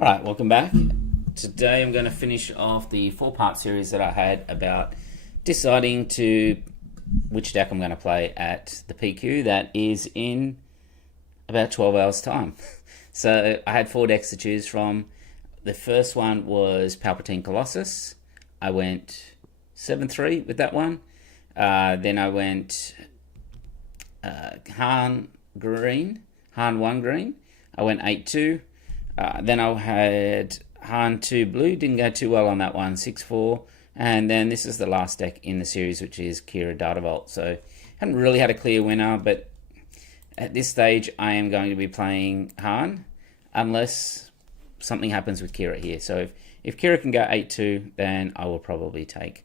All right, welcome back. Today I'm going to finish off the four-part series that I had about deciding which deck I'm going to play at the PQ that is in about 12 hours time. So I had four decks to choose from. The first one was Palpatine Colossus. I went 7-3 with that one. Then I went Han 1 green. I went 8-2. Then I had Han 2 blue, didn't go too well on that one, 6-4. And then this is the last deck in the series, which is Qi'ra Green. So haven't really had a clear winner, but at this stage I am going to be playing Han, unless something happens with Qi'ra here. So if Qi'ra can go 8-2, then I will probably take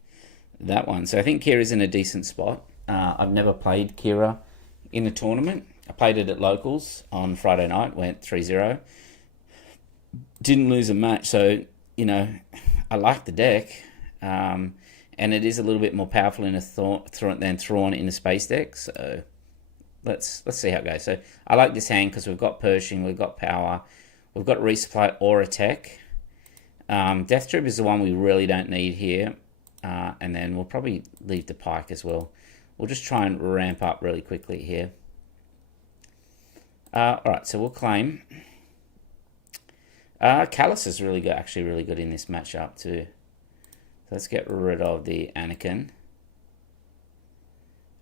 that one. So I think Qi'ra's in a decent spot. I've never played Qi'ra in a tournament. I played it at locals on Friday night, went 3-0. Didn't lose a match, so I like the deck, and it is a little bit more powerful in a than Thrawn in a space deck. So let's see how it goes. So I like this hand because we've got Pershing, we've got power, we've got resupply or attack. Death Troop is the one we really don't need here, and then we'll probably leave the Pike as well. We'll just try and ramp up really quickly here. All right, so we'll claim. Callus is really good, actually really good in this matchup too. So let's get rid of the Anakin.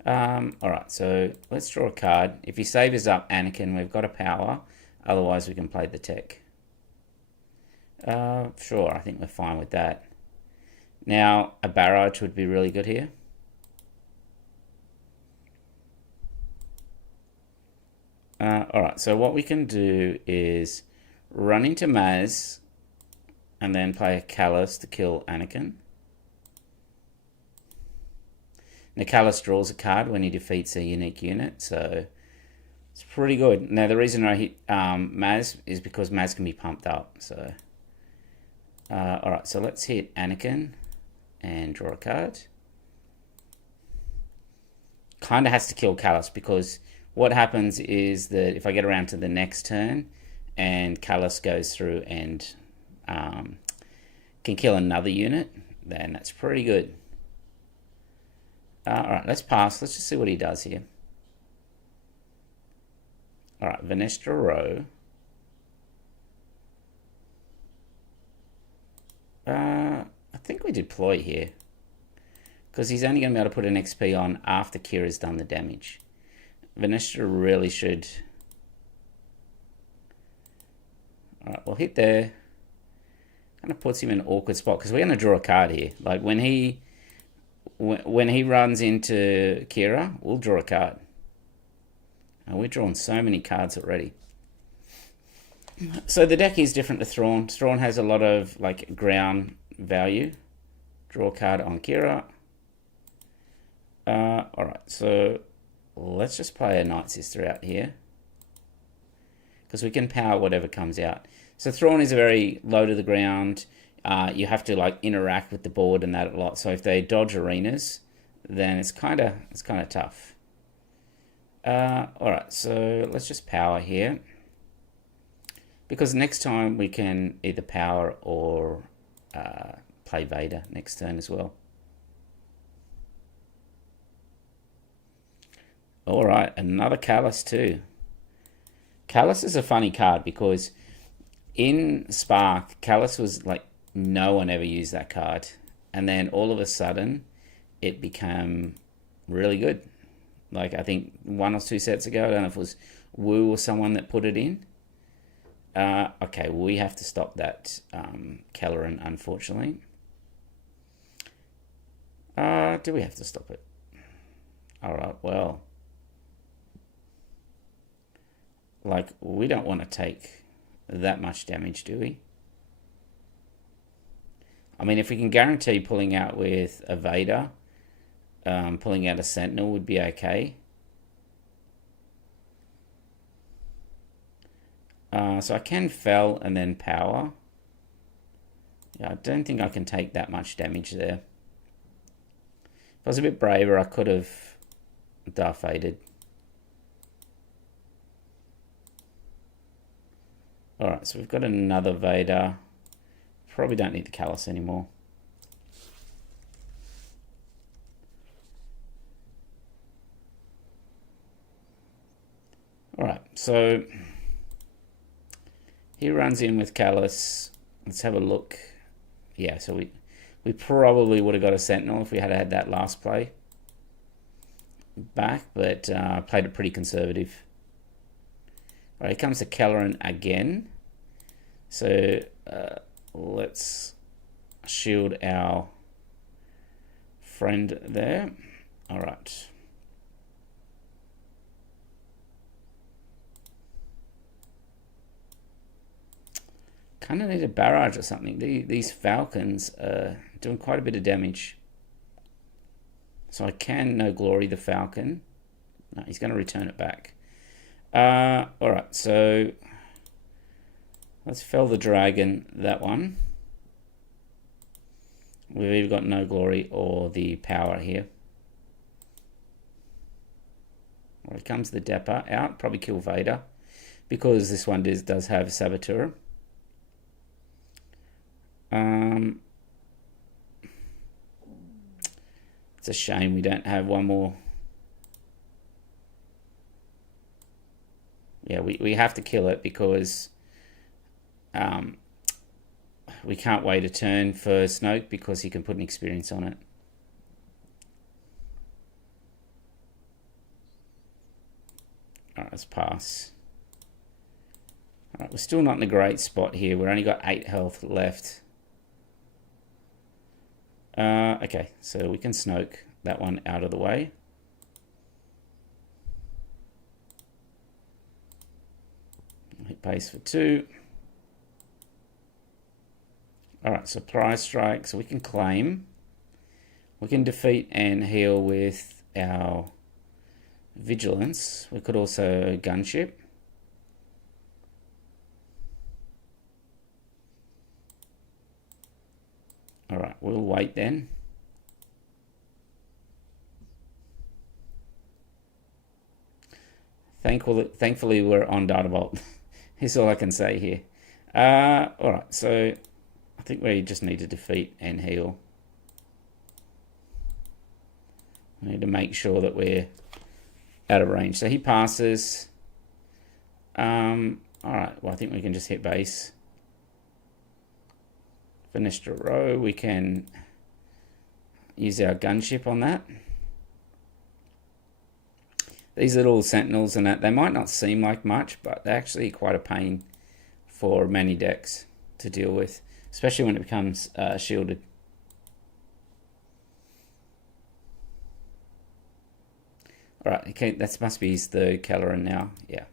Alright, so let's draw a card. If he saves up Anakin, we've got a power. Otherwise, we can play the tech. Sure, I think we're fine with that. Now, a barrage would be really good here. Alright, so what we can do is run into Maz and then play a Callus to kill Anakin. Now Callus draws a card when he defeats a unique unit, so it's pretty good. Now the reason I hit Maz is because Maz can be pumped up. So alright, so let's hit Anakin and draw a card. Kinda has to kill Callus, because what happens is that if I get around to the next turn and Callus goes through and can kill another unit, then that's pretty good. Alright, let's pass. Let's just see what he does here. Alright, Vanestra Row. I think we deploy here, because he's only going to be able to put an XP on after Kira's done the damage. Vanestra really should... Alright, we'll hit there. Kind of puts him in an awkward spot, because we're going to draw a card here. Like when he runs into Qi'ra, we'll draw a card. And we've drawn so many cards already. So the deck is different to Thrawn. Thrawn has a lot of like ground value. Draw a card on Qi'ra. Alright, so let's just play a Night Sister out here, because we can power whatever comes out. So Thrawn is a very low to the ground. You have to like interact with the board and that a lot. So if they dodge arenas, then it's kind of tough. All right, so let's just power here, because next time we can either power or play Vader next turn as well. All right, another Callus too. Callus is a funny card, because in Spark, Callus was like, no one ever used that card. And then all of a sudden, it became really good. Like, I think 1 or 2 sets ago, I don't know if it was Wu or someone that put it in. Okay, we have to stop that, Kelleran, unfortunately. Do we have to stop it? Alright, well. Like, we don't want to take that much damage, do we? I mean, if we can guarantee pulling out with a Vader, pulling out a Sentinel would be okay. So I can fell and then power. Yeah, I don't think I can take that much damage there. If I was a bit braver, I could have Darth Vadered. Alright, so we've got another Vader. Probably don't need the Callus anymore. Alright, so he runs in with Callus. Let's have a look. Yeah, so we probably would have got a Sentinel if we had had that last play back, but played it pretty conservative. All right, here comes the Kelleran again. So let's shield our friend there. All right. Kind of need a barrage or something. These Falcons are doing quite a bit of damage. So I can no glory the Falcon. No, he's going to return it back. Alright, so let's fell the dragon, that one. We've either got no glory or the power here. Here comes the Depper out. Probably kill Vader, because this one does have Saboteur. It's a shame we don't have one more. Yeah, we have to kill it because we can't wait a turn for Snoke because he can put an experience on it. Alright, let's pass. Alright, we're still not in a great spot here. We've only got 8 health left. Okay, so we can Snoke that one out of the way. Hit base for 2. Alright, so prize strike, so we can claim. We can defeat and heal with our vigilance. We could also gunship. Alright, we'll wait then. Thankfully we're on Data Vault. Is all I can say here. Alright, so I think we just need to defeat and heal. We need to make sure that we're out of range. So he passes. Alright, well I think we can just hit base. Finished a row, we can use our gunship on that. These little sentinels and that, they might not seem like much, but they're actually quite a pain for many decks to deal with, especially when it becomes shielded. Alright, okay, that must be his third Kelleran now, yeah.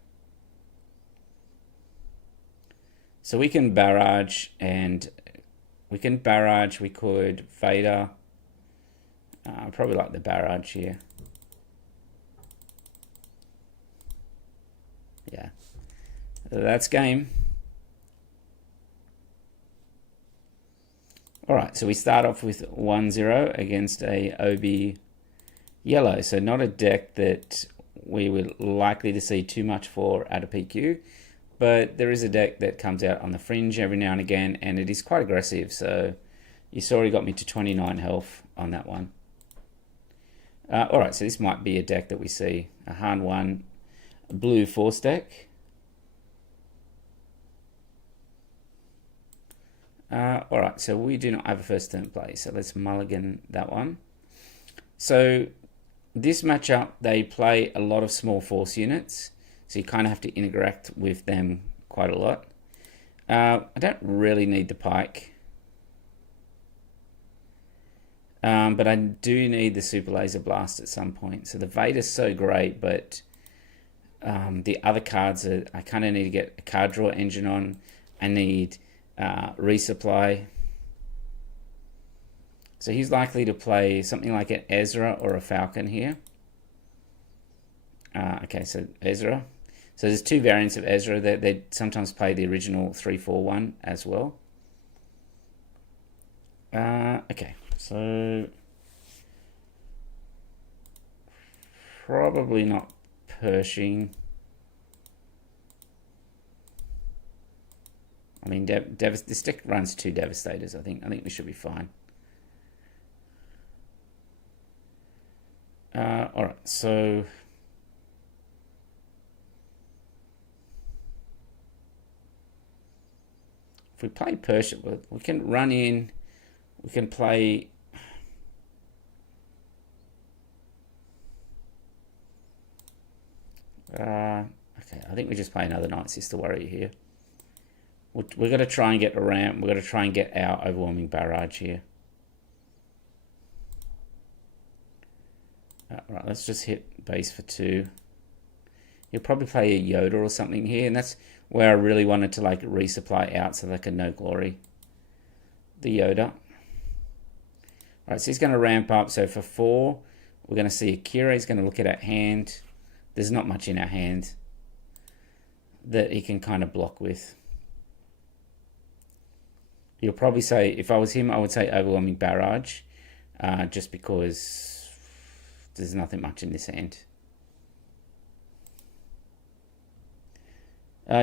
So we can barrage and we could Vader. Probably like the barrage here. Yeah, that's game. Alright, so we start off with 1-0 against a OB yellow. So not a deck that we were likely to see too much for at a PQ. But there is a deck that comes out on the fringe every now and again, and it is quite aggressive. So you already got me to 29 health on that one. Alright, so this might be a deck that we see. A Han 1 blue force deck. Alright, so we do not have a first turn play. So let's mulligan that one. So this matchup, they play a lot of small force units. So you kind of have to interact with them quite a lot. I don't really need the pike. But I do need the super laser blast at some point. So the Vader's so great, but the other cards, I kind of need to get a card draw engine on. I need resupply. So he's likely to play something like an Ezra or a Falcon here. Okay, so Ezra. So there's 2 variants of Ezra. They sometimes play the original 3-4-1 as well. Okay, so probably not Pershing. I mean, this deck runs 2 Devastators. I think we should be fine. All right, so if we play Persia, we can run in. We can play. Okay, I think we just play another Night Sister Warrior here. We're going to try and get a ramp. We're going to try and get our Overwhelming Barrage here. Right, let's just hit base for 2. You'll probably play a Yoda or something here, and that's where I really wanted to like resupply out so they can no glory the Yoda. Alright, so he's going to ramp up. So for 4, we're going to see Qi'ra. He's going to look at our hand. There's not much in our hand that he can kind of block with. You'll probably say, if I was him, I would say Overwhelming Barrage, just because there's nothing much in this hand.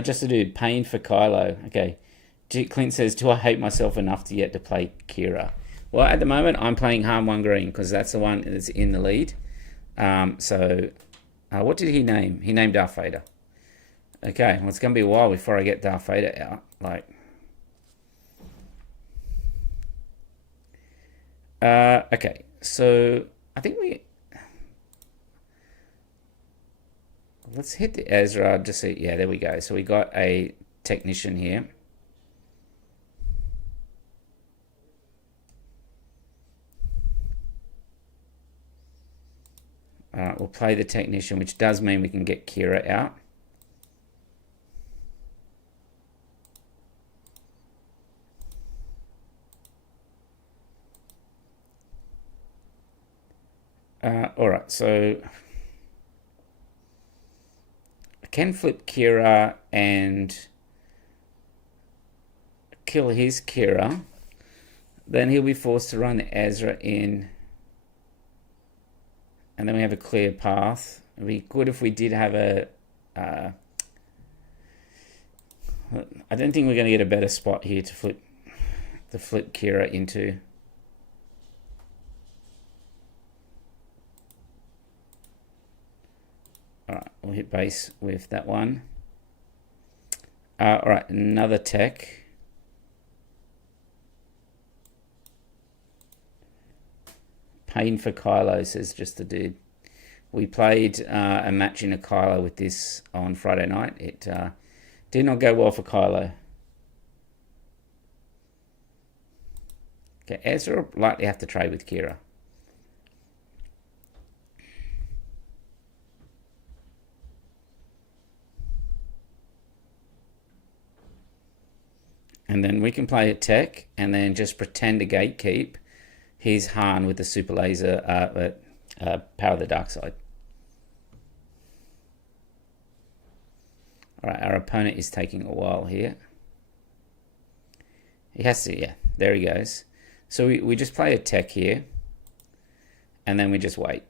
Just to do Pain for Kylo. Okay. Clint says, do I hate myself enough to yet to play Qi'ra? Well, at the moment, I'm playing Han 1 Green because that's the one that's in the lead. What did he name? He named Darth Vader. Okay, well, it's going to be a while before I get Darth Vader out. Okay, so I think let's hit the Ezra. Just see, yeah, there we go. So we got a Technician here. We'll play the Technician, which does mean we can get Qi'ra out. Alright, so I can flip Qi'ra and kill his Qi'ra. Then he'll be forced to run the Ezra in. And then we have a clear path. It'd be good if we did have a... I don't think we're going to get a better spot here to flip Qi'ra into. Alright, we'll hit base with that one. Alright, another tech. Pain for Kylo, says just the dude. We played a match in a Kylo with this on Friday night. It did not go well for Kylo. Okay, Ezra will likely have to trade with Qi'ra. And then we can play a tech and then just pretend to gatekeep his Han with the super laser power of the dark side. Alright, our opponent is taking a while here. He has to, yeah, there he goes. So we just play a tech here. And then we just wait.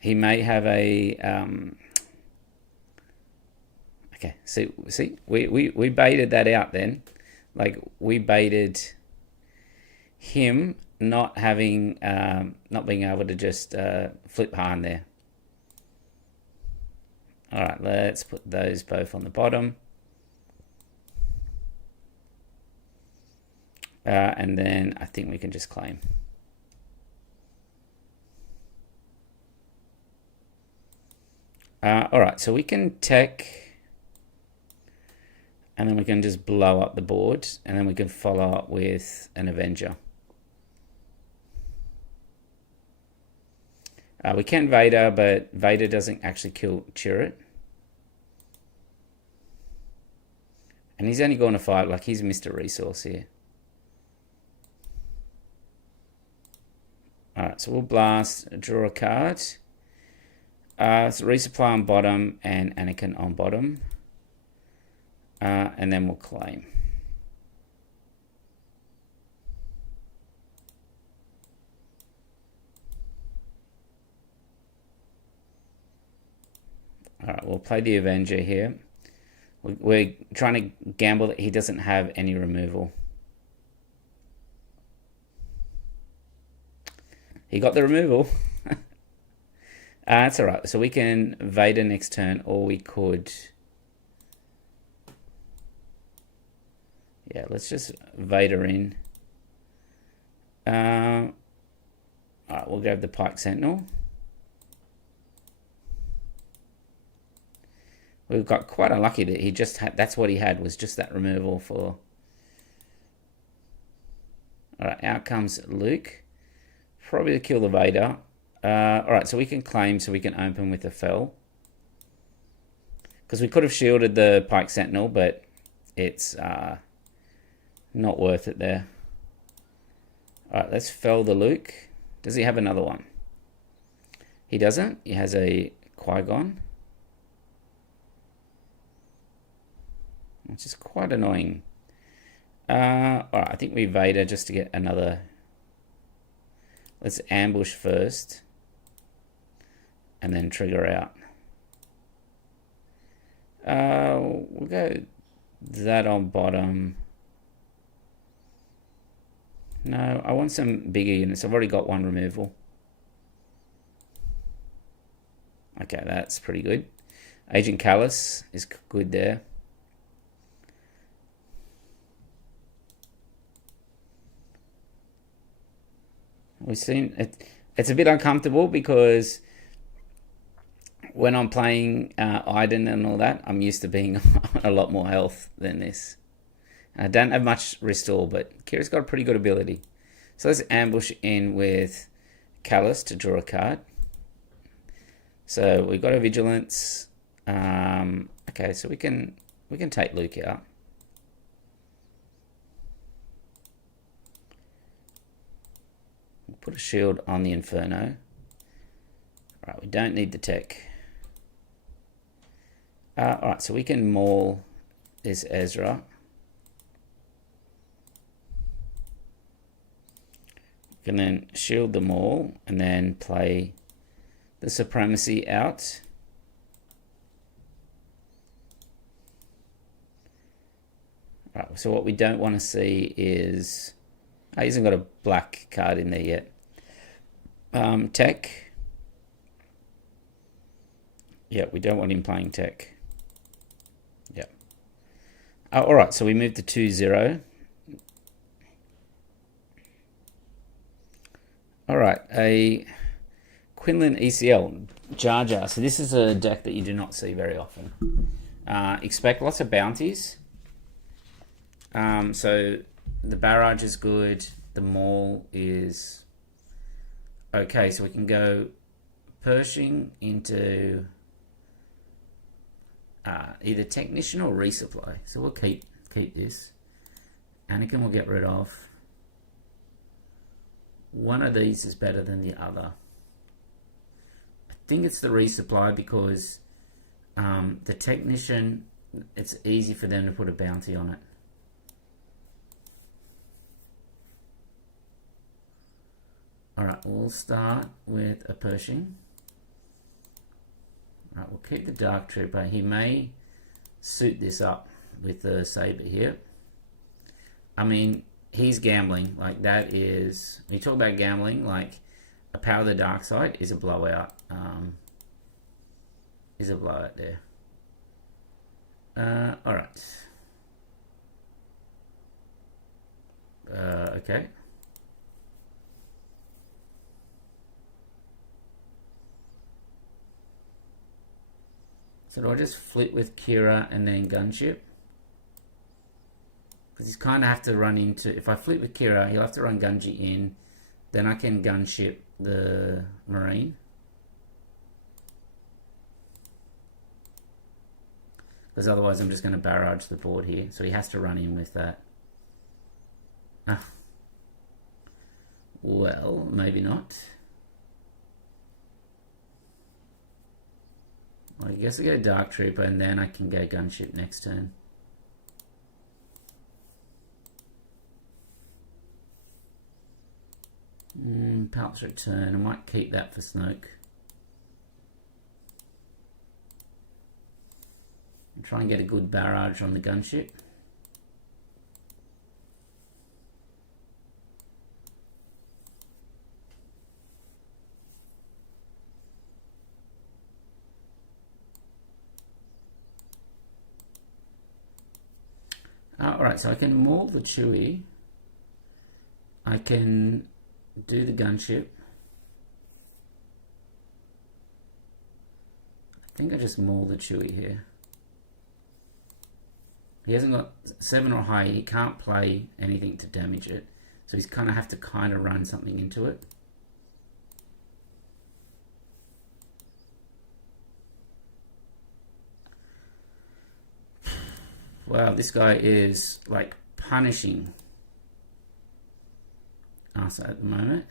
He may have a... Okay, see, we baited that out then. Like, we baited him not having, not being able to just flip Han there. All right, let's put those both on the bottom. And then I think we can just claim. All right, so we can tech, and then we can just blow up the board, and then we can follow up with an Avenger. We can Vader, but Vader doesn't actually kill Chirrut. And he's only going to fight, like he's Mr. Resource here. Alright, so we'll blast, draw a card. So resupply on bottom and Anakin on bottom. And then we'll claim. Alright, we'll play the Avenger here. We're trying to gamble that he doesn't have any removal. He got the removal. That's alright. So we can Vader next turn, or we could... Yeah, let's just Vader in. Alright, we'll grab the Pike Sentinel. We got quite unlucky that he just had... That's what he had, was just that removal for... Alright, out comes Luke. Probably to kill the Vader. Alright, so we can claim, so we can open with a Fell. Because we could have shielded the Pike Sentinel, but it's not worth it there. Alright, let's Fell the Luke. Does he have another one? He doesn't. He has a Qui-Gon. Which is quite annoying. Alright, I think we Vader just to get another... Let's ambush first. And then trigger out. We'll go that on bottom. No, I want some bigger units. I've already got one removal. Okay, that's pretty good. Agent Callus is good there. We've seen it. It's a bit uncomfortable because when I'm playing Iden and all that, I'm used to being on a lot more health than this. And I don't have much restore, but Qi'ra's got a pretty good ability. So let's ambush in with Callus to draw a card. So we've got a Vigilance. Okay, so we can take Luke out. Put a shield on the Inferno. Right, we don't need the tech. Alright, so we can maul this Ezra. We can then shield the maul and then play the Supremacy out. Right, so what we don't want to see is... he hasn't got a black card in there yet. Tech. Yeah, we don't want him playing tech. Yeah. Alright, so we moved to 2-0. Alright, a Quinlan ECL. Jar Jar. So this is a deck that you do not see very often. Expect lots of bounties. So the barrage is good. The maul is okay. So we can go Pershing into either Technician or Resupply. So we'll keep this. Anakin will get rid of. One of these is better than the other. I think it's the Resupply because the Technician, it's easy for them to put a bounty on it. Alright, we'll start with a Pershing. Alright, we'll keep the Dark Trooper. He may suit this up with the Saber here. I mean, he's gambling. Like, that is... When you talk about gambling, like, a Power of the Dark Side is a blowout. Is a blowout there. Alright. Okay. So do I just flip with Qi'ra and then Gunship? Because he's kind of have to run into... If I flip with Qi'ra, he'll have to run Gunji in. Then I can Gunship the Marine. Because otherwise I'm just going to barrage the board here. So he has to run in with that. Well, maybe not. I guess I go Dark Trooper and then I can go Gunship next turn. Palp's Return. I might keep that for Snoke. Try and get a good barrage on the gunship. Alright, so I can maul the Chewie. I can do the gunship. I think I just maul the Chewie here. He hasn't got 7 or higher. He can't play anything to damage it. So he's kind of have to kind of run something into it. Wow, this guy is like punishing us at the moment.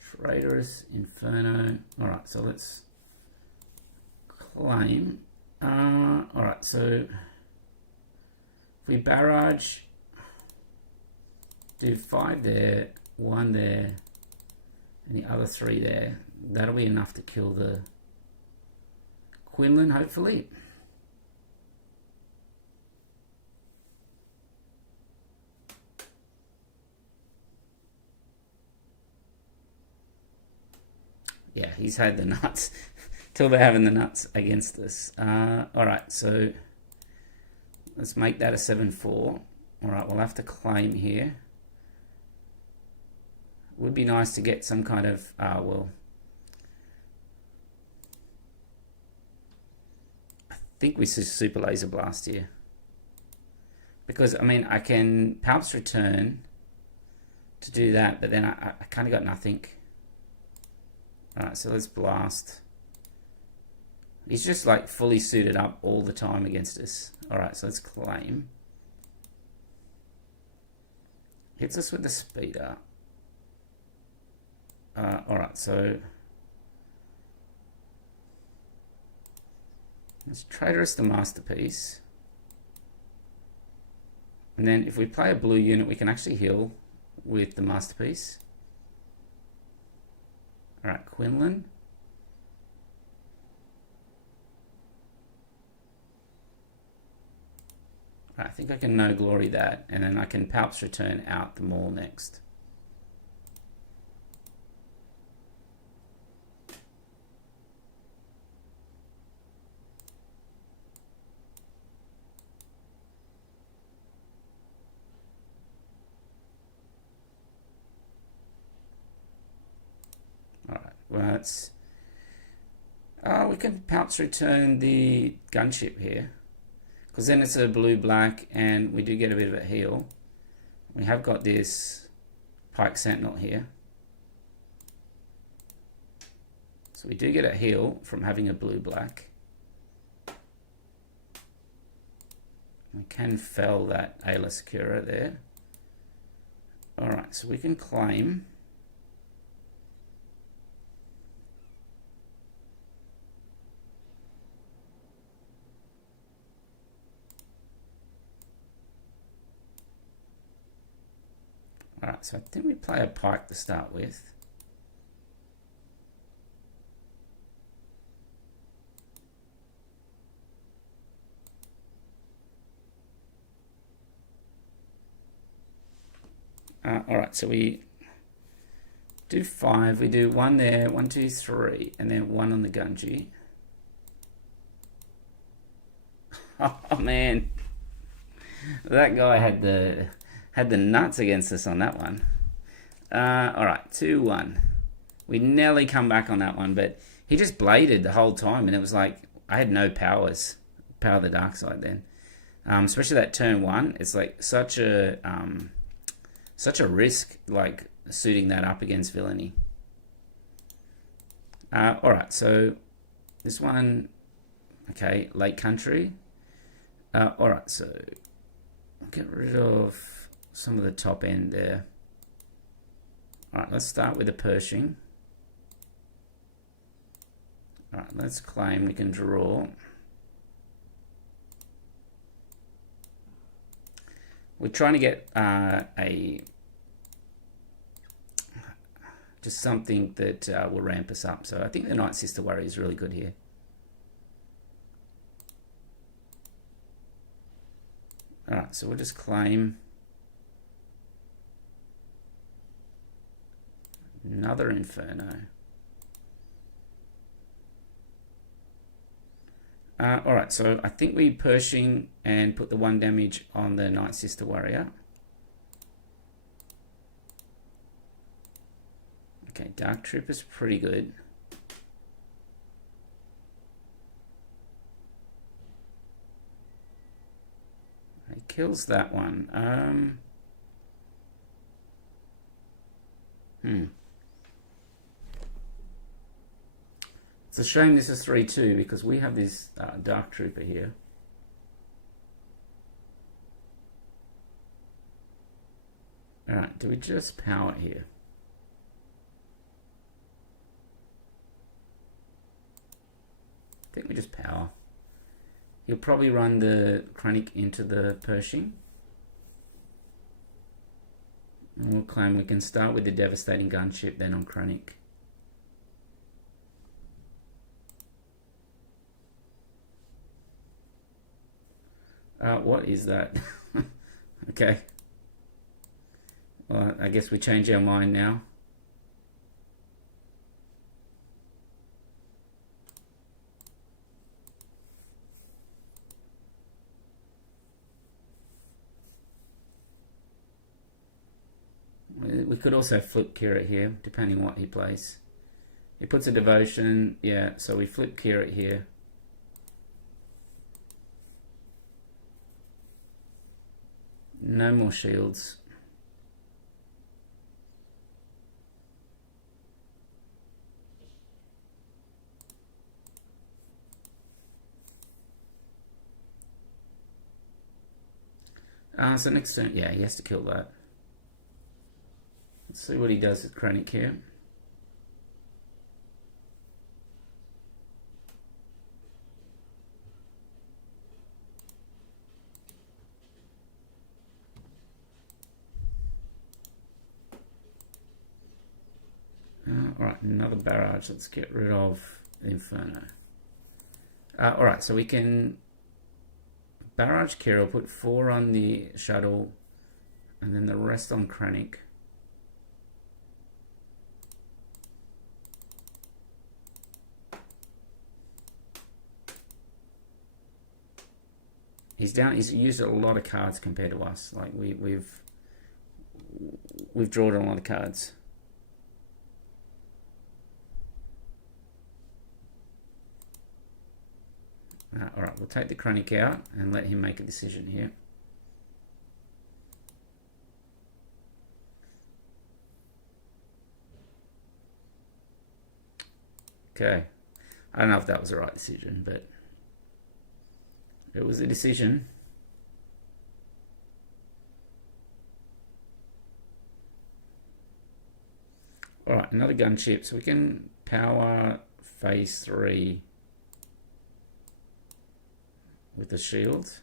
Traitorous Inferno. Alright, so let's claim. Alright, so if we barrage, do 5 there, 1 there, and the other 3 there, that'll be enough to kill the Quinlan, hopefully. Yeah, he's had the nuts. Till they're having the nuts against us. Alright, so let's make that a 7-4. Alright, we'll have to claim here. Would be nice to get some kind of... well... I think we should Super Laser Blast here. Because, I mean, I can Palps Return to do that, but then I kind of got nothing. Alright, so let's blast. He's just like fully suited up all the time against us. Alright, so let's claim. Hits us with the speeder. Alright, so let's Traitorous the Masterpiece. And then if we play a blue unit, we can actually heal with the Masterpiece. Alright, Quinlan. I think I can No Glory that, and then I can Palps Return out the maul next. Well, it's, we can Palps Return the gunship here, because then it's a blue-black and we do get a bit of a heal. We have got this Pike Sentinel here, so we do get a heal from having a blue-black. We can fell that Ayla Qi'ra there. Alright, so we can claim. Alright, so I think we play a Pike to start with. Alright, so we do 5. We do 1 there, 1, 2, 3, and then 1 on the Gunji. Oh man, that guy had the nuts against us on that one. Alright, 2-1. We nearly come back on that one, but he just bladed the whole time, and it was like I had no powers. Power of the dark side then. Especially that turn 1. It's like such a risk, like suiting that up against villainy. Alright, so this one, okay, Lake Country. Alright, so get rid of some of the top end there. Alright, let's start with the Pershing. Alright, let's claim. We can draw. We're trying to get just something that will ramp us up. So I think the Night Sister Warrior is really good here. Alright, so we'll just claim another Inferno. Alright, so I think we Pershing and put the 1 damage on the Night Sister Warrior. Okay, Dark Trooper's pretty good. He kills that one. It's a shame this is 3-2 because we have this Dark Trooper here. Alright, do we just power here? I think we just power. He'll probably run the Krennic into the Pershing. And we'll claim we can start with the Devastating Gunship, then on Krennic. What is that? Okay. Well, I guess we change our mind now. We could also flip Qi'ra here, depending on what he plays. He puts a Devotion, yeah, so we flip Qi'ra here. No more shields. So next turn, yeah, he has to kill that. Let's see what he does with Krennic here. Alright, another barrage. Let's get rid of the Inferno. Alright, so we can barrage Qi'ra, put 4 on the shuttle, and then the rest on Krennic. He's used a lot of cards compared to us. Like we've drawn a lot of cards. Alright, we'll take the Krennic out and let him make a decision here. Okay. I don't know if that was the right decision, but it was a decision. Alright, another gunship. So we can power phase 3 with the shield.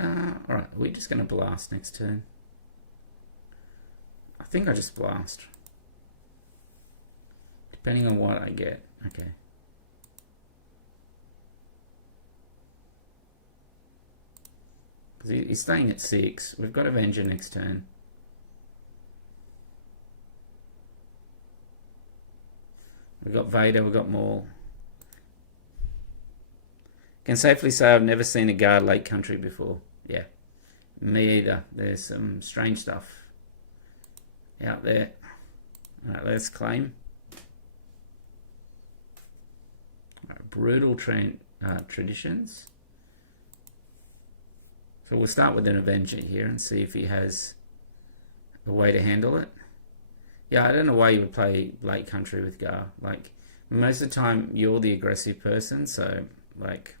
Alright, we're just going to blast next turn. I think I just blast. Depending on what I get. Okay. Because he's staying at 6. We've got Avenger next turn. We've got Vader, we've got Maul. Can safely say I've never seen a guard Lake Country before. Yeah, me either. There's some strange stuff out there. Alright, let's claim. Alright, brutal traditions. So we'll start with an Avenger here and see if he has a way to handle it. Yeah, I don't know why you would play Lake Country with Gar. Like, most of the time you're the aggressive person, so like...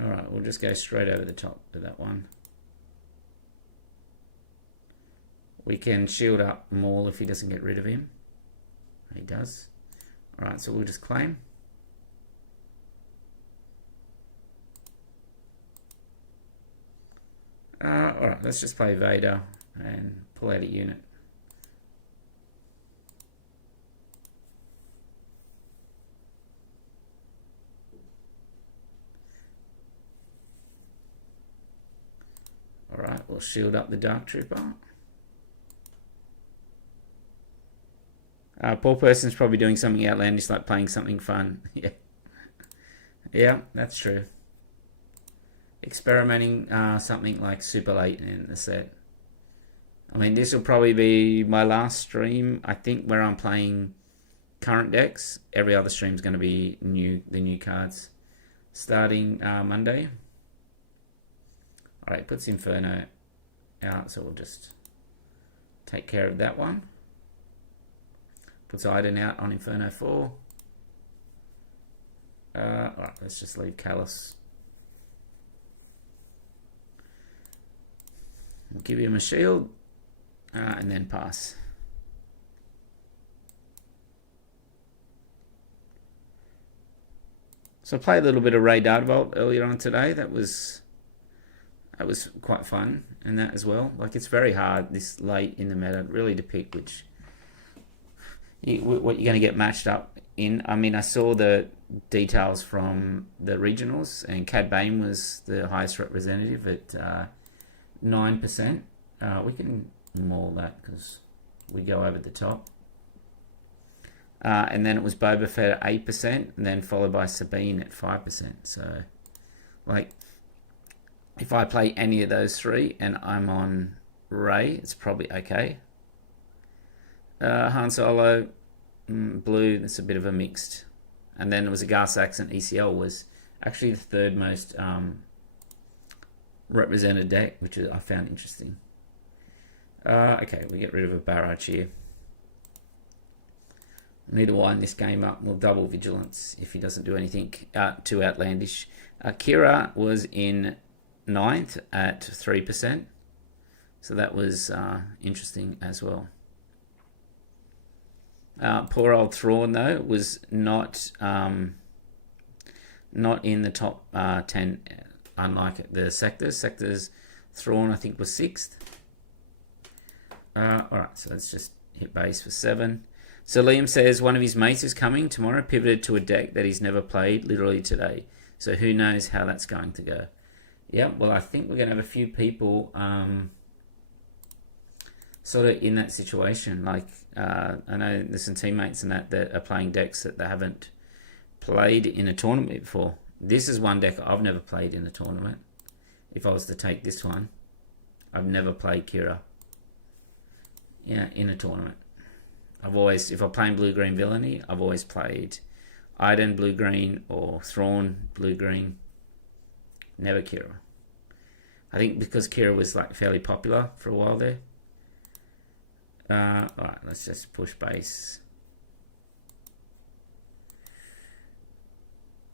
Alright, we'll just go straight over the top to that one. We can shield up Maul if he doesn't get rid of him. He does. Alright, so we'll just claim. Alright, let's just play Vader and pull out a unit. Alright, we'll shield up the Dark Trooper. Poor person's probably doing something outlandish like playing something fun. Yeah. Yeah, that's true. Experimenting something like super late in the set. I mean, this will probably be my last stream, I think, where I'm playing current decks. Every other stream is going to be the new cards. Starting Monday. Alright, puts Inferno out, so we'll just take care of that one. Puts Iden out on Inferno 4. Alright, let's just leave Callus. We'll give him a shield, and then pass. So I played a little bit of Ray Dartbolt earlier on today. That was quite fun, and that as well. Like, it's very hard this late in the meta really to pick what you're going to get matched up in. I mean, I saw the details from the regionals, and Cad Bane was the highest representative at 9%. We can maul that because we go over the top. And then it was Boba Fett at 8%, and then followed by Sabine at 5%. So, like, if I play any of those three and I'm on Ray, it's probably okay. Han Solo, blue, that's a bit of a mixed. And then it was a Gar Saxon ECL was actually the third most represented deck, which I found interesting. Okay, we get rid of a barrage here. We need to wind this game up. We'll double vigilance if he doesn't do anything too outlandish. Qi'ra was in 9th at 3%. So that was interesting as well. Poor old Thrawn, though, was not in the top 10, unlike the sectors. Sectors, Thrawn, I think, was 6th. Alright, so let's just hit base for 7. So Liam says one of his mates is coming tomorrow, pivoted to a deck that he's never played, literally today. So who knows how that's going to go. Yeah, well, I think we're going to have a few people sort of in that situation. Like, I know there's some teammates and that are playing decks that they haven't played in a tournament before. This is one deck I've never played in a tournament. If I was to take this one, I've never played Qi'ra. Yeah, in a tournament. I've always, if I'm playing blue-green villainy, I've always played Iden blue-green or Thrawn blue-green. Never Qi'ra. I think because Qi'ra was like fairly popular for a while there. Alright, let's just push base.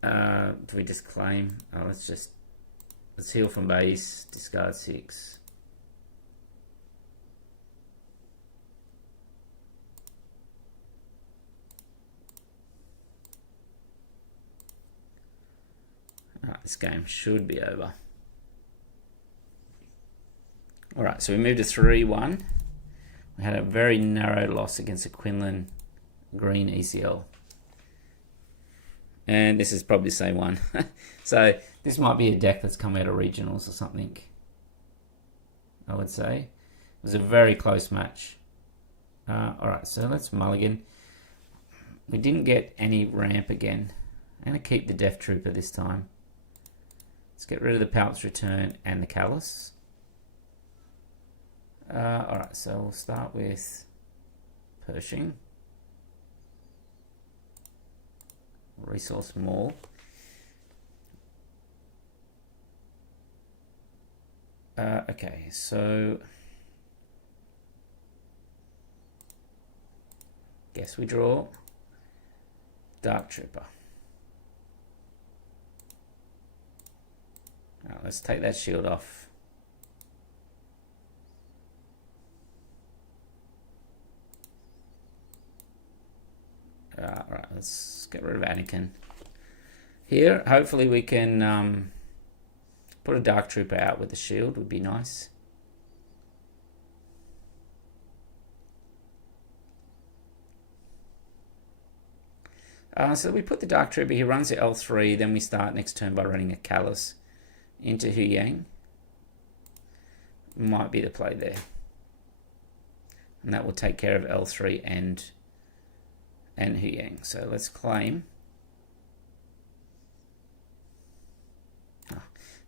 Do we just claim? Let's heal from base, discard 6. This game should be over. Alright, so we moved to 3-1. We had a very narrow loss against a Quinlan green ECL. And this is probably the same one. So this might be a deck that's come out of regionals or something, I would say. It was a very close match. Alright, so let's mulligan. We didn't get any ramp again. I'm going to keep the Death Trooper this time. Let's get rid of the Palp's Return and the Callus. Alright, so we'll start with Pershing. Resource Maul. Okay, so guess we draw Dark Trooper. Right, let's take that shield off. Right, let's get rid of Anakin. Here, hopefully we can put a Dark Trooper out with the shield, would be nice. So we put the Dark Trooper, he runs the L3, then we start next turn by running a Callus into Hu Yang. Might be the play there. And that will take care of L3 and Hu Yang. So let's claim.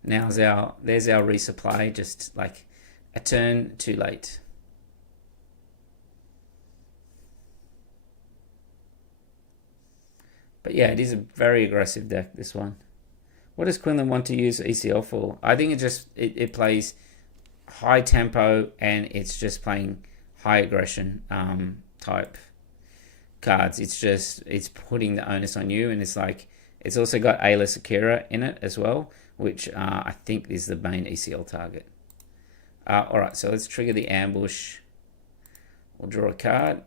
There's our resupply, just like a turn too late. But yeah, it is a very aggressive deck, this one. What does Quinlan want to use ECL for? I think it plays high tempo and it's just playing high aggression type cards. It's putting the onus on you, and it's also got Ayla Qi'ra in it as well, which I think is the main ECL target. Alright, so let's trigger the ambush. We'll draw a card.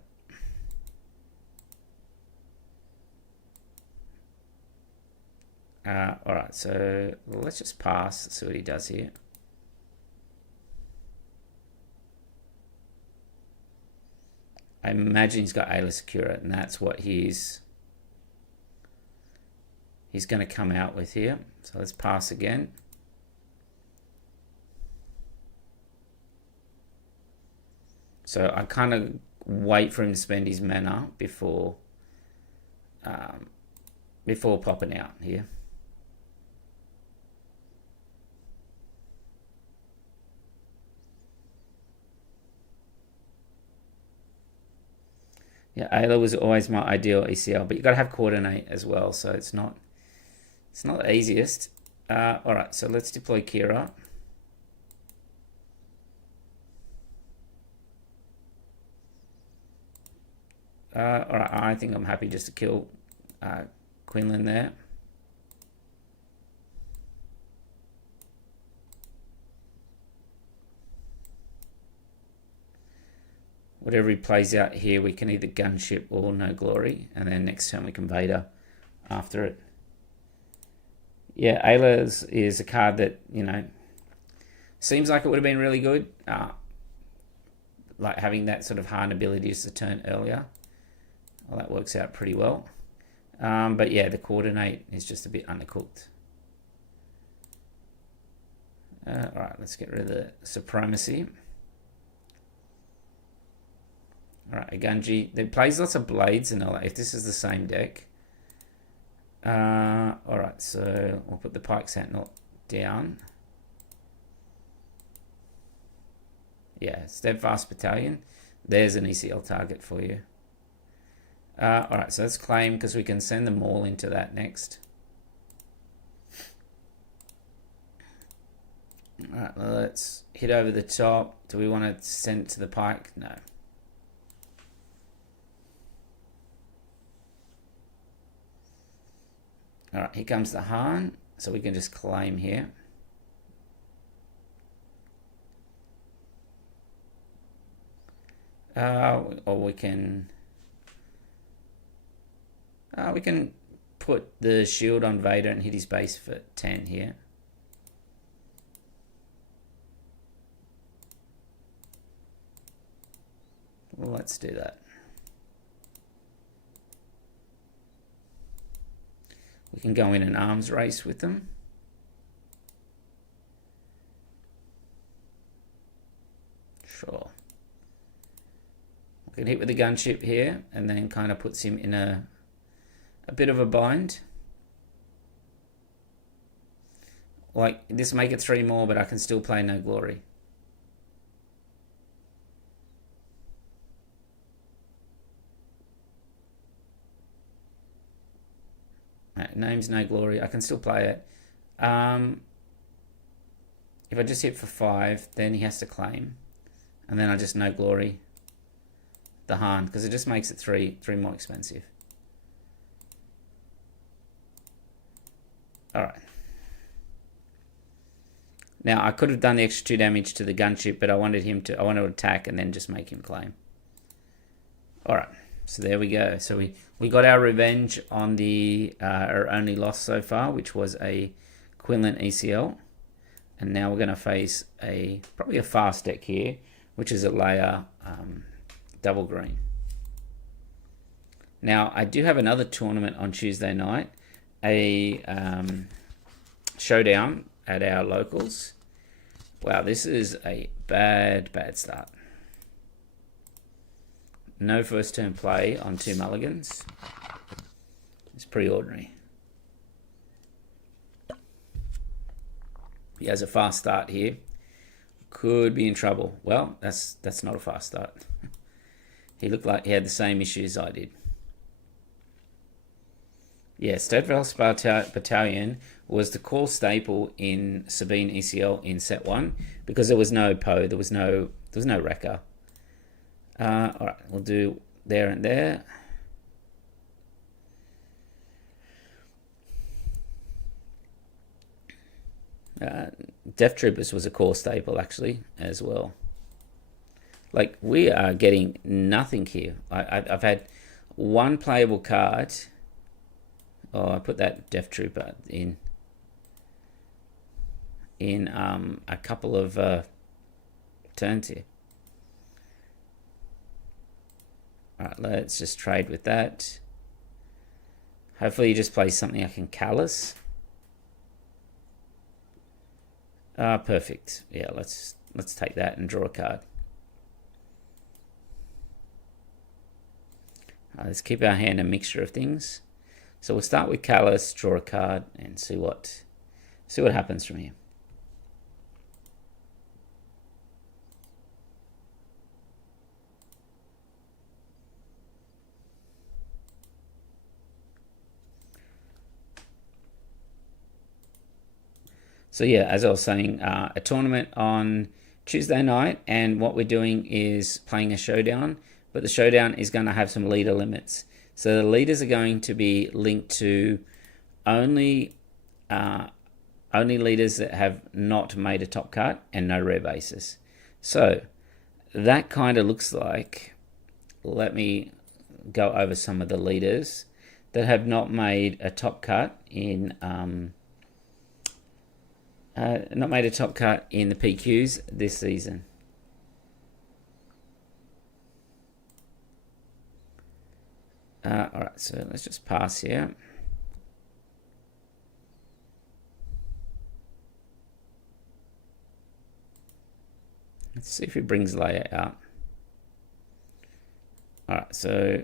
Alright, so let's just pass, see what he does here. I imagine he's got Ayla Qi'ra, and that's what he's going to come out with here. So let's pass again. So I kind of wait for him to spend his mana before popping out here. Yeah, Ayla was always my ideal ECL, but you got to have coordinate as well, so it's not the easiest. All right, so let's deploy Qi'ra. All right, I think I'm happy just to kill Quinlan there. Whatever he plays out here, we can either gunship or no glory, and then next turn we can Vader after it. Yeah, Ayla is a card that, seems like it would have been really good. Like having that sort of hard ability to turn earlier. Well, that works out pretty well. But yeah, the coordinate is just a bit undercooked. Alright, let's get rid of the supremacy. Alright, a Gunji. It plays lots of blades and all that, if this is the same deck. Alright, so we'll put the Pike Sentinel down. Yeah, Steadfast Battalion. There's an ECL target for you. Alright, so let's claim, because we can send them all into that next. Alright, let's hit over the top. Do we want to send it to the Pike? No. Alright, here comes the Han, so we can just claim here. Or we can put the shield on Vader and hit his base for 10 here. Well, let's do that. We can go in an arms race with them. Sure. We can hit with the gunship here, and then kind of puts him in a bit of a bind. Like, this make it 3 more, but I can still play no glory. Name's no glory. I can still play it. If I just hit for 5, then he has to claim, and then I just no glory the Han, because it just makes it 3 more expensive. All right. Now I could have done the extra 2 damage to the gunship, but I wanted to attack and then just make him claim. All right. So there we go. So we got our revenge on the our only loss so far, which was a Quinlan ECL. And now we're going to face probably a fast deck here, which is a layer double green. Now, I do have another tournament on Tuesday night, a showdown at our locals. Wow, this is a bad start. No first turn play on 2 mulligans. It's pretty ordinary. He has a fast start here. Could be in trouble. Well, that's not a fast start. He looked like he had the same issues I did. Yeah, Stadtwels Battalion was the core staple in Sabine ECL in set 1 because there was no Poe, there was no wrecker. All right, we'll do there and there. Death Troopers was a core staple actually as well. Like, we are getting nothing here. I've had one playable card. Oh, I put that Death Trooper in a couple of turns here. All right, let's just trade with that. Hopefully, you just play something I can callous. Perfect. Yeah, let's take that and draw a card. Let's keep our hand a mixture of things. So we'll start with callous, draw a card, and see what happens from here. So yeah, as I was saying, a tournament on Tuesday night, and what we're doing is playing a showdown, but the showdown is going to have some leader limits. So the leaders are going to be linked to only leaders that have not made a top cut and no rare bases. So that kind of looks like, let me go over some of the leaders that have not made a top cut in the PQs this season. All right, so let's just pass here. Let's see if he brings layer out. All right, so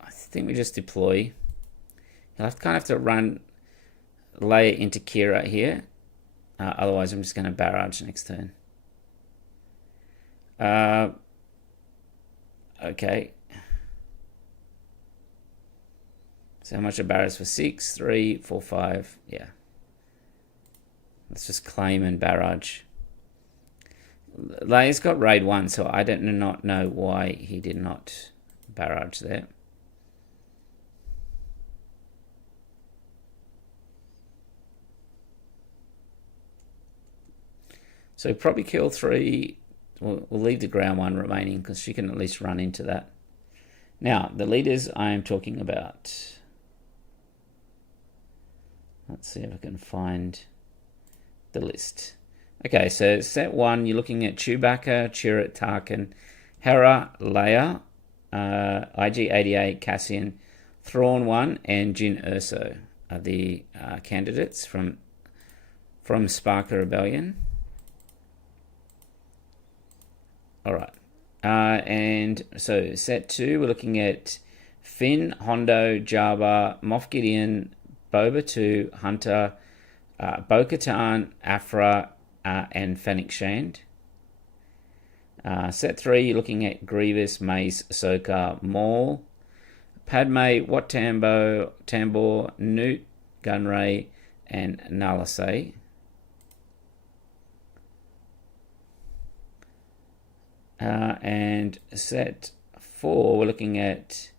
I think we just deploy. You'll have to run layer into Qi'ra here. Otherwise, I'm just going to barrage next turn. Okay. So how much a barrage for 6, 3, 4, 5? Yeah. Let's just claim and barrage. Layer's got raid 1, so I do not know why he did not barrage there. So probably kill 3. We'll leave the ground 1 remaining because she can at least run into that. Now, the leaders I am talking about. Let's see if I can find the list. Okay, so set 1, you're looking at Chewbacca, Chirrut, Tarkin, Hera, Leia, IG-88, Cassian, Thrawn 1, and Jyn Erso are the candidates from Sparker Rebellion. All right, and so set 2, we're looking at Finn, Hondo, Jabba, Moff Gideon, Boba 2, Hunter, Bo-Katan, Afra, and Fennec Shand. Set 3, you're looking at Grievous, Mace, Ahsoka, Maul, Padme, Wat Tambor, Newt, Gunray, and Nala Se. And set 4, we're looking at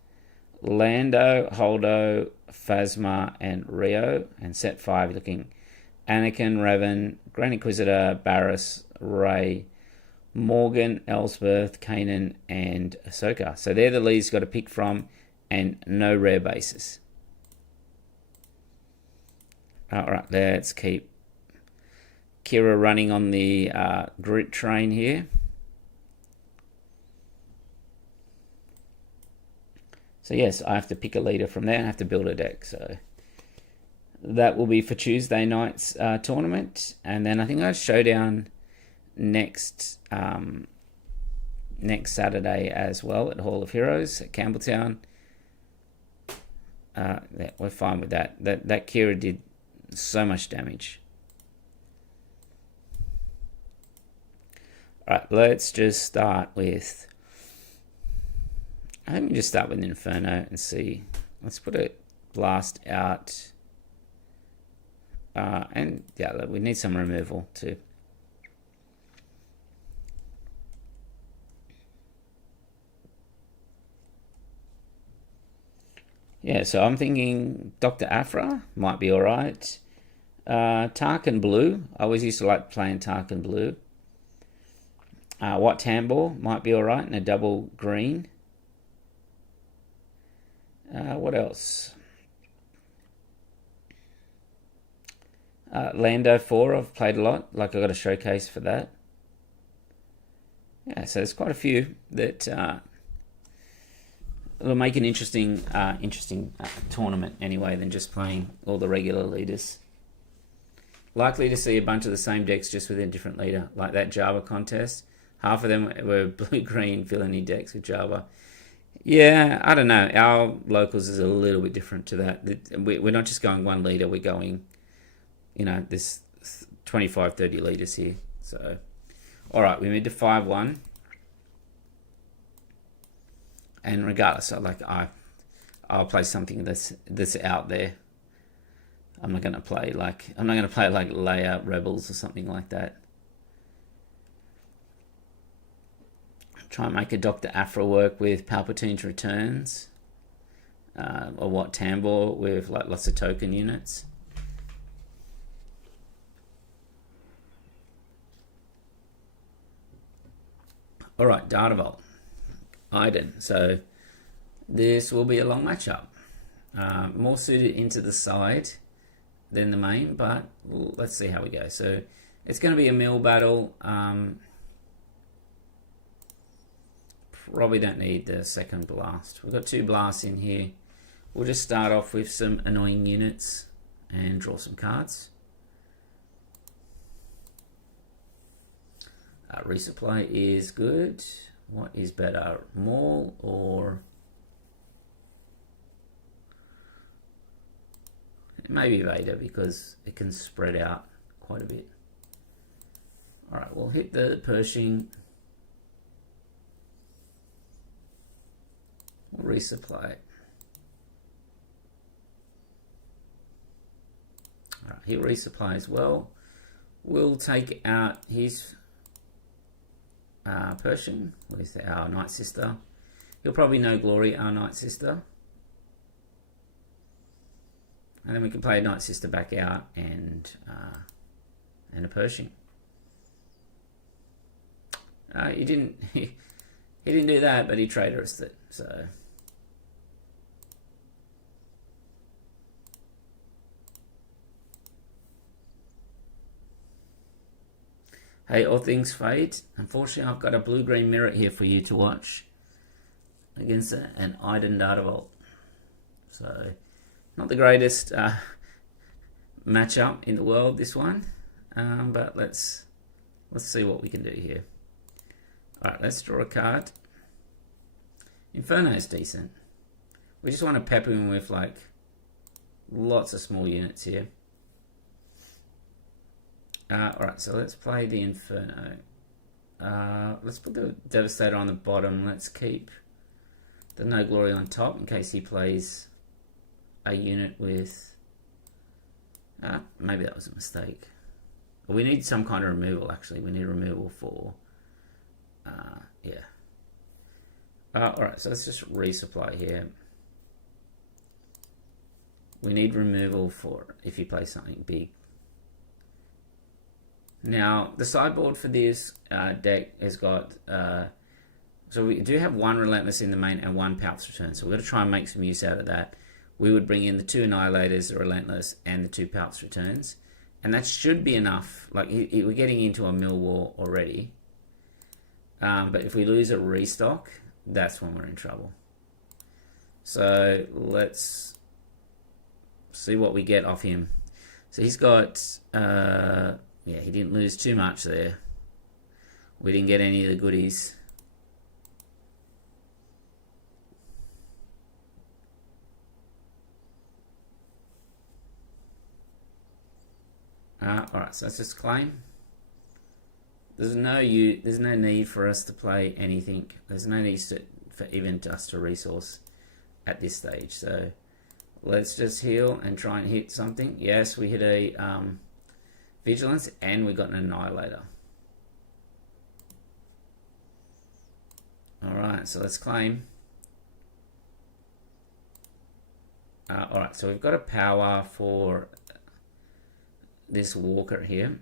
Lando, Holdo, Phasma, and Rio. And set 5, looking Anakin, Revan, Grand Inquisitor, Barriss, Rey, Morgan, Ellsworth, Kanan, and Ahsoka. So they're the leads got to pick from, and no rare bases. All right, let's keep Qi'ra running on the grit train here. So yes, I have to pick a leader from there and have to build a deck. So that will be for Tuesday night's tournament, and then I think I have Showdown next Saturday as well at Hall of Heroes at Campbelltown. Yeah, we're fine with that. That Qi'ra did so much damage. All right, let's just start with. I think we just start with Inferno and see. Let's put a blast out. And yeah, we need some removal too. Yeah, so I'm thinking Dr. Aphra might be alright. Tarkin Blue. I always used to like playing Tarkin Blue. White Tambor might be alright in a double green. What else? Lando 4 I've played a lot. Like I got a showcase for that. Yeah, so there's quite a few that will make an interesting tournament anyway than just playing all the regular leaders. Likely to see a bunch of the same decks just with a different leader, like that Java contest. Half of them were blue-green villainy decks with Java. Yeah, I don't know. Our locals is a little bit different to that. We're not just going one leader. We're going, this 25, 30 leaders here. So, all right, we moved to 5-1. And regardless, I'll play something that's out there. I'm not gonna play like Leia Rebels or something like that. Try and make a Dr. Aphra work with Palpatine's Returns, or what Tambor with like lots of token units. All right, Data Vault, Iden. So this will be a long matchup. More suited into the side than the main, but let's see how we go. So it's going to be a mill battle. Probably don't need the second blast. We've got 2 blasts in here. We'll just start off with some annoying units and draw some cards. Resupply is good. What is better, Maul or maybe Vader, because it can spread out quite a bit. All right, we'll hit the Pershing. We'll resupply. All right, he'll resupply as well. We'll take out his Pershing with our Night Sister. He'll probably know Glory, our Night Sister. And then we can play a Night Sister back out and a Pershing. He didn't he didn't do that, but he traitorous it. So hey, all things fade. Unfortunately, I've got a blue-green mirror here for you to watch against an Iden Data Vault. So not the greatest matchup in the world, this one, but let's see what we can do here. All right, let's draw a card. Inferno is decent. We just want to pepper him with like lots of small units here. All right, so let's play the Inferno. Let's put the Devastator on the bottom. Let's keep the No Glory on top in case he plays a unit with... maybe that was a mistake. We need some kind of removal, actually. We need removal for... yeah. Alright, so let's just resupply here. We need removal for if you play something big. Now, the sideboard for this deck has got... so we do have one Relentless in the main and one Pounce return. So we're going to try and make some use out of that. We would bring in the 2 Annihilators, the Relentless, and the 2 Pounce returns. And that should be enough. Like, we're getting into a mill war already. But if we lose a restock, that's when we're in trouble. So let's see what we get off him. So he's got... yeah, he didn't lose too much there. We didn't get any of the goodies. Alright, so let's just claim. There's no need for us to play anything. There's no need for even just a resource at this stage. So let's just heal and try and hit something. Yes, we hit a Vigilance and we got an Annihilator. Alright, so let's claim. Alright, so we've got a power for this Walker here.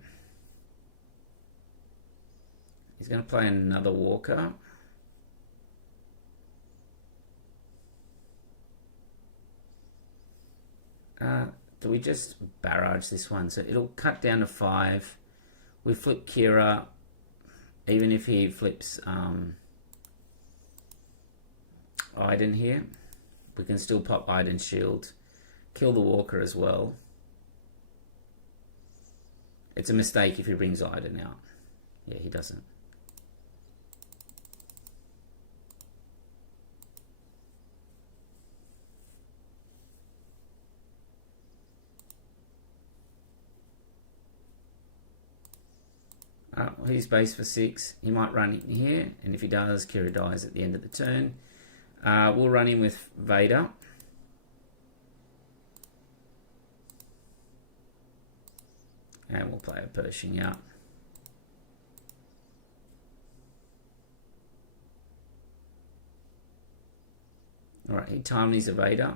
He's going to play another Walker. Do we just barrage this one? So it'll cut down to 5. We flip Qi'ra. Even if he flips Iden here, we can still pop Iden's shield. Kill the Walker as well. It's a mistake if he brings Iden out. Yeah, he doesn't. He's base for 6. He might run in here, and if he does, Qi'ra dies at the end of the turn. We'll run him with Vader. And we'll play a Pershing out. Alright, he timelies a Vader.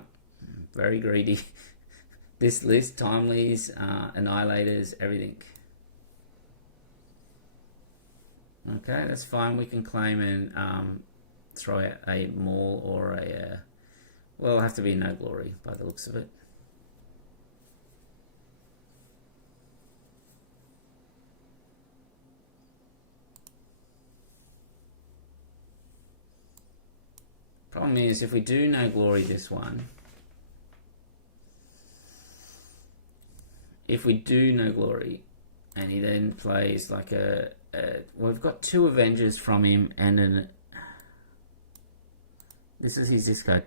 Very greedy. This list, timelies, Annihilators, everything. Okay, that's fine. We can claim and throw out a Maul or a... well, it'll have to be No Glory by the looks of it. Problem is, if we do No Glory this one... if we do No Glory, and he then plays like a we've got 2 Avengers from him, and an... this is his discard.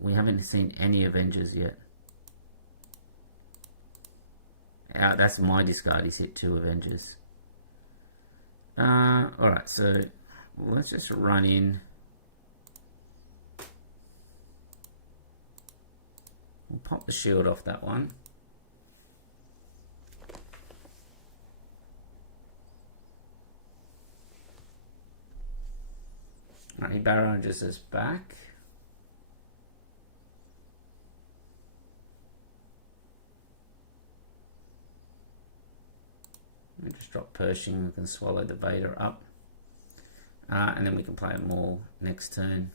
We haven't seen any Avengers yet. That's my discard. He's hit 2 Avengers. Alright, so let's just run in. We'll pop the shield off that one. He barrages us back. We just drop Pershing, we can swallow the Vader up. And then we can play a Maul next turn.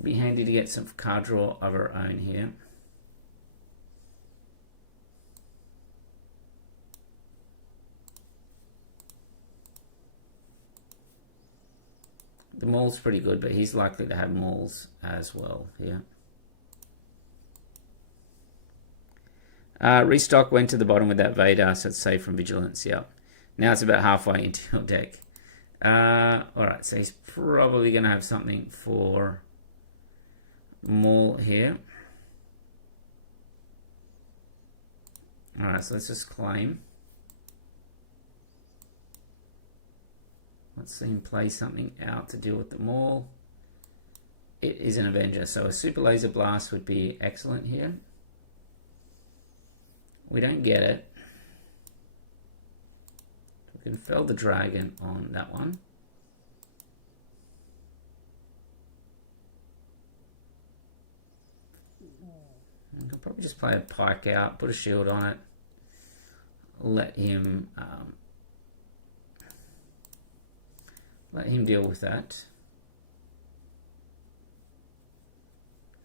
Be handy to get some card draw of our own here. The Maul's pretty good, but he's likely to have Mauls as well here. Restock went to the bottom with that Vader, so it's safe from Vigilance. Yep. Now it's about halfway into your deck. Alright, so he's probably going to have something for Maul here. Alright, so let's just claim. Let's see him play something out to deal with the Maul. It is an Avenger, so a Super Laser Blast would be excellent here. We don't get it. We can fell the dragon on that one. Probably just play a pike out, put a shield on it, let him deal with that.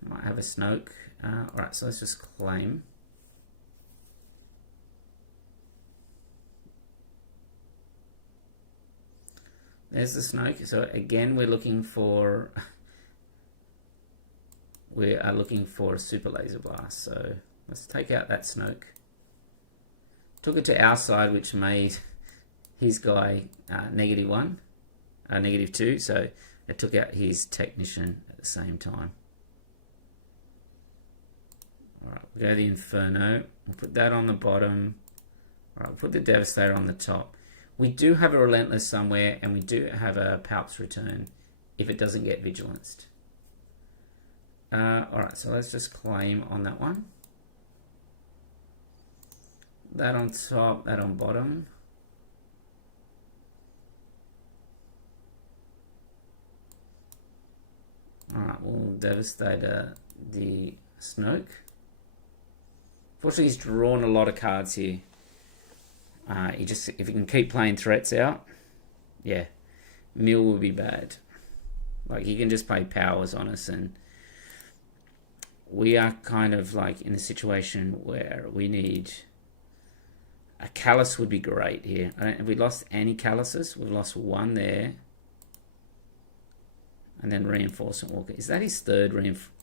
Might have a Snoke. Alright, so let's just claim. There's the Snoke. So again, we are looking for a super laser blast. So let's take out that Snoke. Took it to our side, which made his guy -1, -2. So it took out his technician at the same time. Alright, we'll go to the Inferno. We'll put that on the bottom. Alright, we'll put the Devastator on the top. We do have a Relentless somewhere, and we do have a Palp's Return if it doesn't get Vigilanced. Alright, so let's just claim on that one. That on top, that on bottom. Alright, we'll Devastator the Snoke. Fortunately, he's drawn a lot of cards here. If he can keep playing threats out, yeah, Mill will be bad. Like, he can just play powers on us, and we are kind of like in a situation where we need a Callus would be great here. Have we lost any Calluses? We've lost one there. And then Reinforcement Walker. Is that his third reinforcement?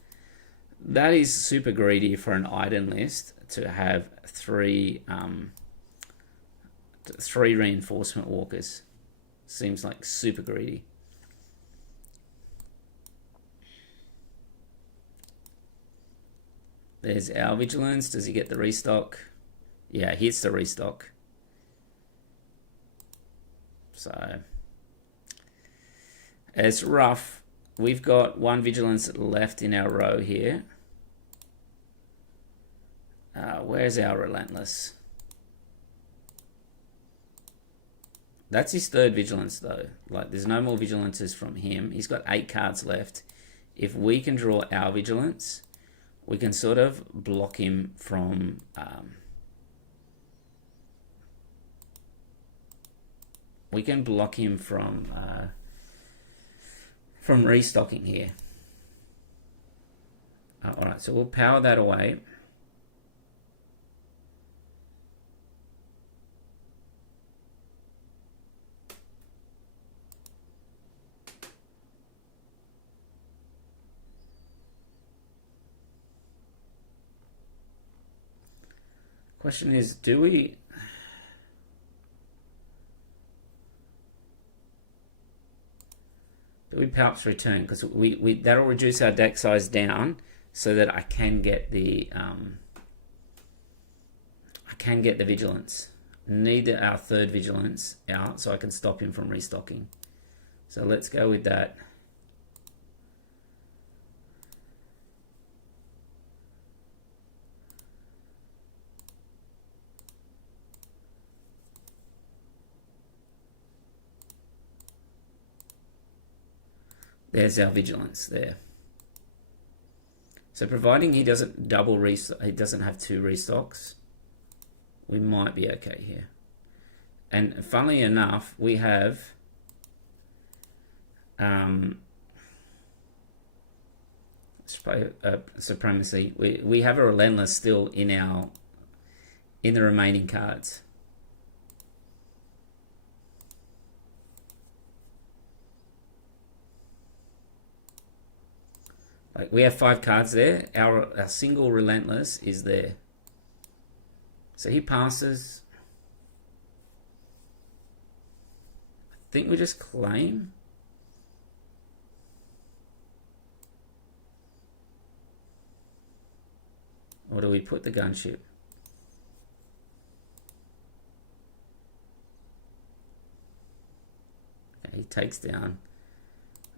That is super greedy for an Iden list to have three Reinforcement Walkers. Seems like super greedy. There's our Vigilance. Does he get the restock? Yeah, he hits the restock. So it's rough. We've got one Vigilance left in our row here. Where's our Relentless? That's his third Vigilance, though. Like, there's no more Vigilances from him. He's got 8 cards left. If we can draw our Vigilance, we can sort of block him from... we can block him from restocking here. Alright, so we'll power that away. Question is, do we Palp's Return? Because that'll reduce our deck size down so that I can get the Vigilance. Need our third Vigilance out so I can stop him from restocking. So let's go with that. There's our Vigilance there. So providing he doesn't he doesn't have 2 restocks, we might be okay here. And funnily enough, we have Supremacy. We have a Relentless still in the remaining cards. Like, we have 5 cards there. Our single Relentless is there. So he passes. I think we just claim. Or do we put the gunship? Okay, he takes down.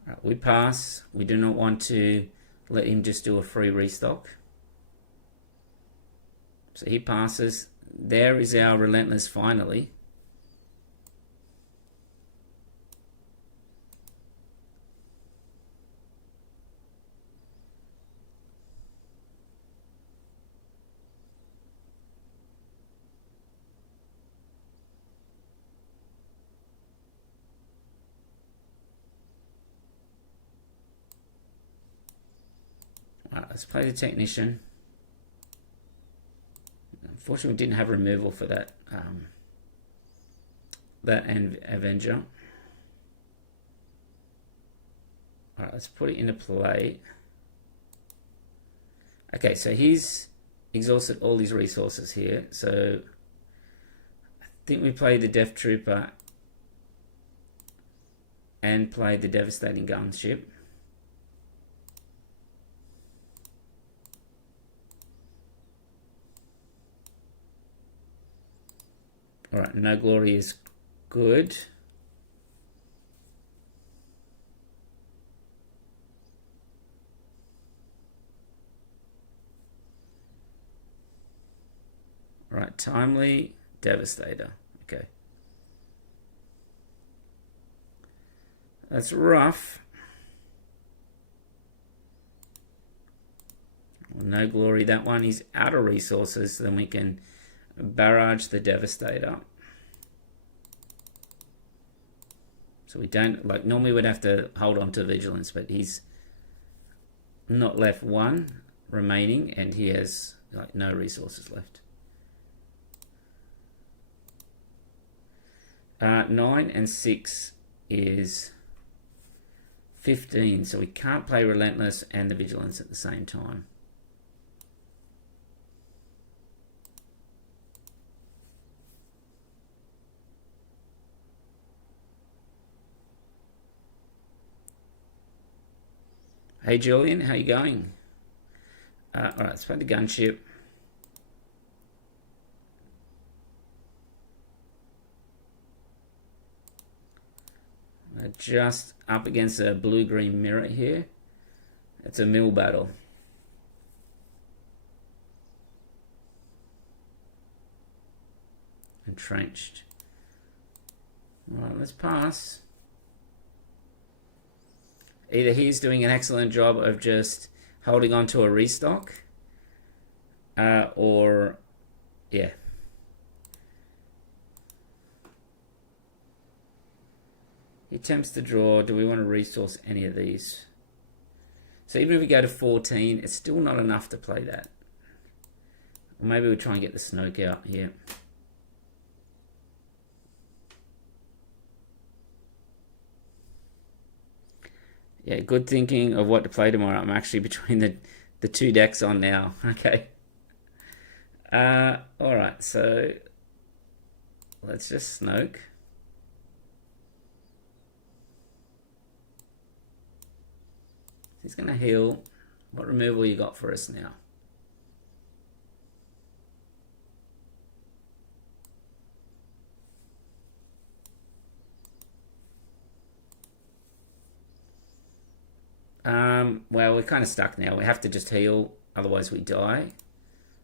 All right, we pass. We do not want to let him just do a free restock. So he passes. There is our Relentless finally. let's play the Technician. Unfortunately, we didn't have removal for that that Avenger. All right, let's put it into play. Okay, so he's exhausted all his resources here. So I think we played the Death Trooper and played the Devastating Gunship. All right, No Glory is good. All right, Timely, Devastator. Okay. That's rough. No Glory, that one is out of resources, so then we can barrage the Devastator. So we don't, like, normally we'd have to hold on to Vigilance, but he's not left one remaining, and he has like no resources left. 9 and 6 is 15, so we can't play Relentless and the Vigilance at the same time. Hey Julian, how you going? Alright, let's play the Gunship. Just up against a blue-green mirror here. It's a mill battle. Entrenched. Alright, let's pass. Either he's doing an excellent job of just holding on to a restock, or, yeah. He attempts to draw. Do we want to resource any of these? So even if we go to 14, it's still not enough to play that. Or maybe we'll try and get the Snoke out here. Yeah, good thinking of what to play tomorrow. I'm actually between the two decks on now. Okay. Alright, so let's just Snoke. He's going to heal. What removal you got for us now? Well, we're kind of stuck now. We have to just heal, otherwise we die.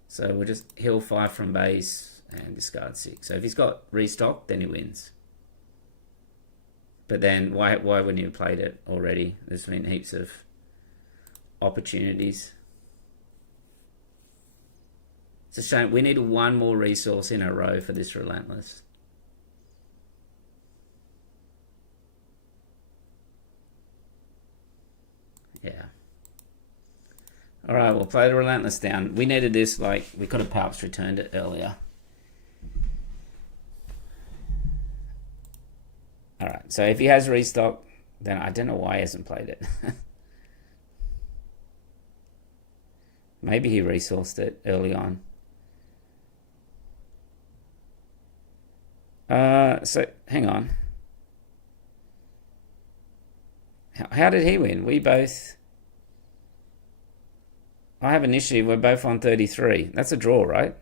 So we'll just heal 5 from base and discard 6. So if he's got restock, then he wins. But then why wouldn't he have played it already? There's been heaps of opportunities. It's a shame. We need one more resource in a row for this Relentless. Yeah. Alright, we'll play the Relentless down. We needed this, like, we could have perhaps returned it earlier. Alright, so if he has restock, then I don't know why he hasn't played it. Maybe he resourced it early on. So, hang on. How did he win? We both... I have an issue. We're both on 33. That's a draw, right?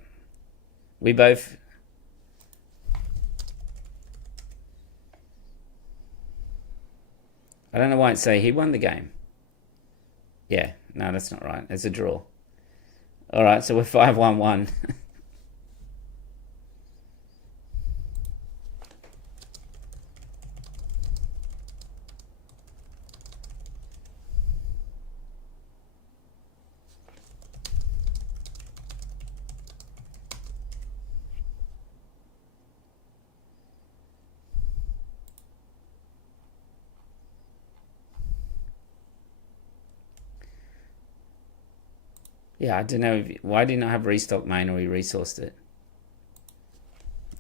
We both... I don't know why it say he won the game. Yeah, no, that's not right. It's a draw. Alright, so we're 5-1-1. Yeah, I don't know. Why didn't I have restock main or we resourced it?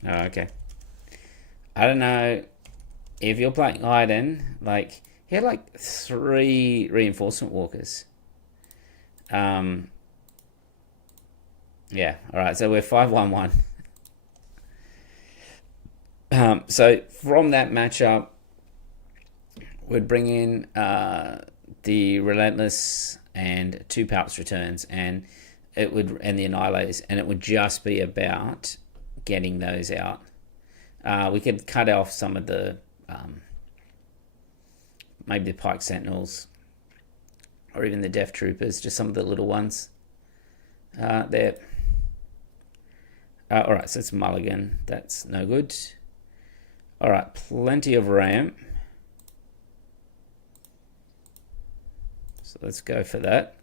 Oh, okay. I don't know if you're playing Iden, like, he had like 3 reinforcement walkers. Yeah, alright, so we're 5-1-1. So from that matchup, we'd bring in the Relentless and 2 Palps returns, and the Annihilators, and it would just be about getting those out. We could cut off some of the maybe the Pike Sentinels or even the Death Troopers, just some of the little ones there. Alright, so it's Mulligan. That's no good. Alright, plenty of ramp. So let's go for that.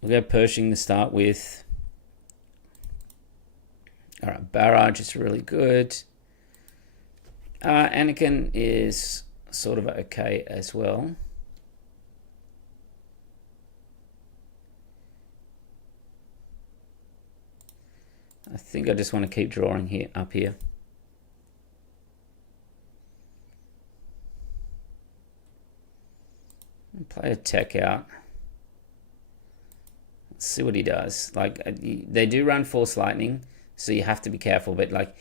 We'll go Pershing to start with. Alright, Barrage is really good. Anakin is sort of okay as well. I think I just want to keep drawing here up here. Play a tech out. Let's see what he does. Like, they do run Force Lightning, so you have to be careful. But like,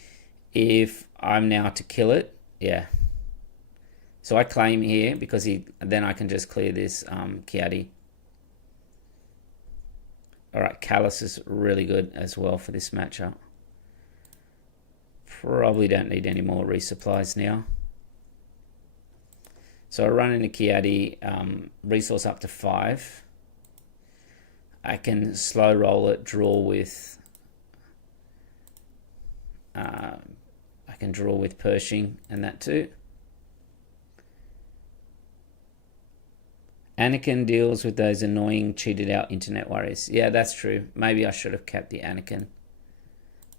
if I'm now to kill it, yeah. So I claim here because then I can just clear this Kiadi. Alright, Callus is really good as well for this matchup. Probably don't need any more resupplies now. So I run into Kiadi, resource up to 5. I can slow roll it, draw with... I can draw with Pershing and that too. Anakin deals with those annoying, cheated out internet warriors. Yeah, that's true. Maybe I should have kept the Anakin.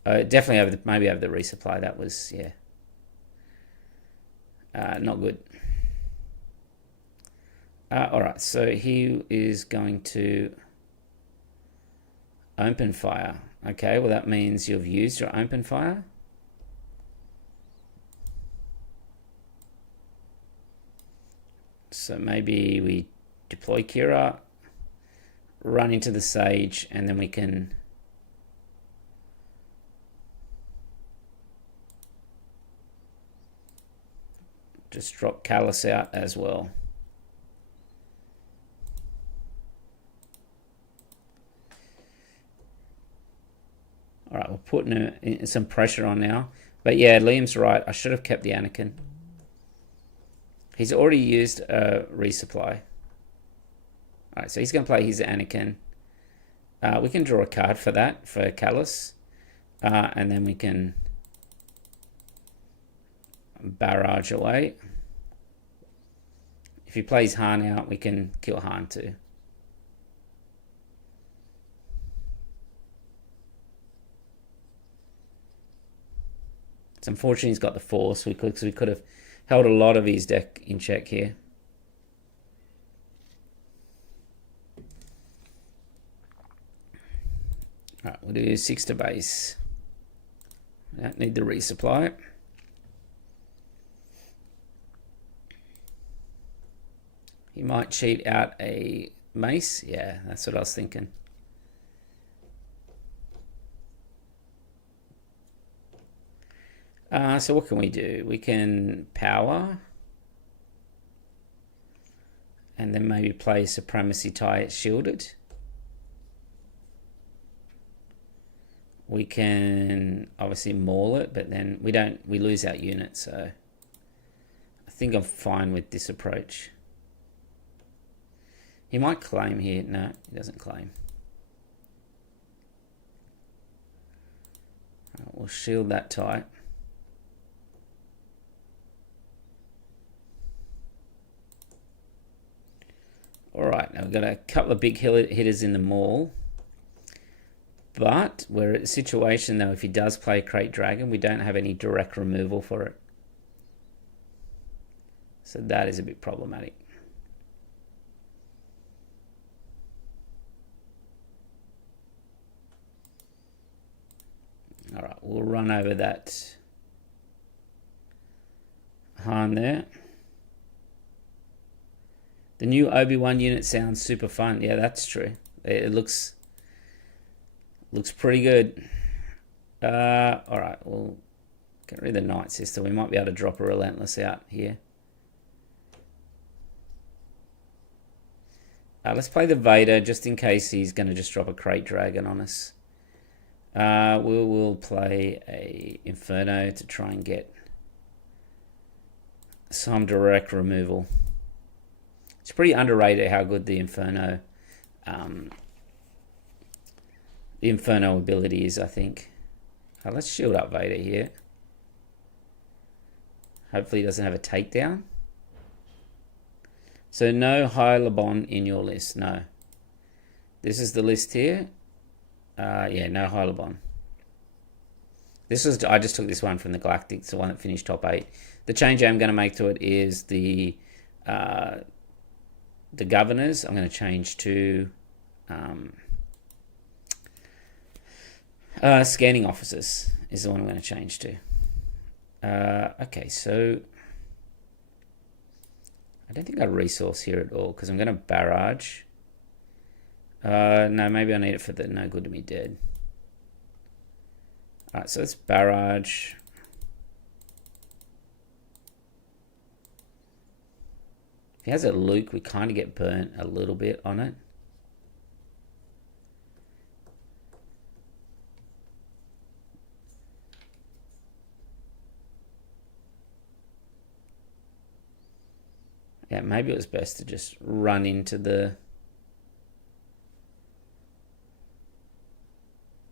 Definitely maybe over the resupply. That was, yeah. Not good. Alright, so he is going to open fire. Okay, well that means you've used your open fire. So maybe we deploy Qi'ra, run into the Sage, and then we can just drop Callus out as well. Alright, we're putting some pressure on now. But yeah, Liam's right. I should have kept the Anakin. He's already used a resupply. Alright, so he's going to play his Anakin. We can draw a card for that, for Callus. And then we can barrage away. If he plays Han out, we can kill Han too. It's unfortunate he's got the Force. We could have held a lot of his deck in check here. Alright, we'll do 6 to base. Don't need the resupply. He might cheat out a mace. Yeah, that's what I was thinking. So what can we do? We can power. And then maybe play Supremacy Tie shielded. We can obviously maul it, but then we lose our unit, so I think I'm fine with this approach. He might claim here. No, he doesn't claim. We'll shield that tight. Alright, now we've got a couple of big hitters in the maul. But we're at a situation, though, if he does play Crate Dragon, we don't have any direct removal for it. So that is a bit problematic. All right, we'll run over that Han there. The new Obi-Wan unit sounds super fun. Yeah, that's true. It looks pretty good. All right, we'll get rid of the Night Sister. We might be able to drop a Relentless out here. Let's play the Vader just in case he's going to just drop a Crate Dragon on us. We'll play a Inferno to try and get some direct removal. It's pretty underrated how good the Inferno ability is, I think. Let's shield up Vader here. Hopefully he doesn't have a takedown. So no High Labon in your list, no. This is the list here. Yeah, no High Labon. I just took this one from the Galactic. It's the one that finished top 8. The change I'm going to make to it is the governors. I'm going to change to scanning officers is the one I'm going to change to. Okay, so I don't think I resource here at all because I'm going to barrage. No, maybe I need it for the No Good to Me Dead. Alright, so let's barrage. If he has a Luke, we kind of get burnt a little bit on it. Yeah, maybe it was best to just run into the...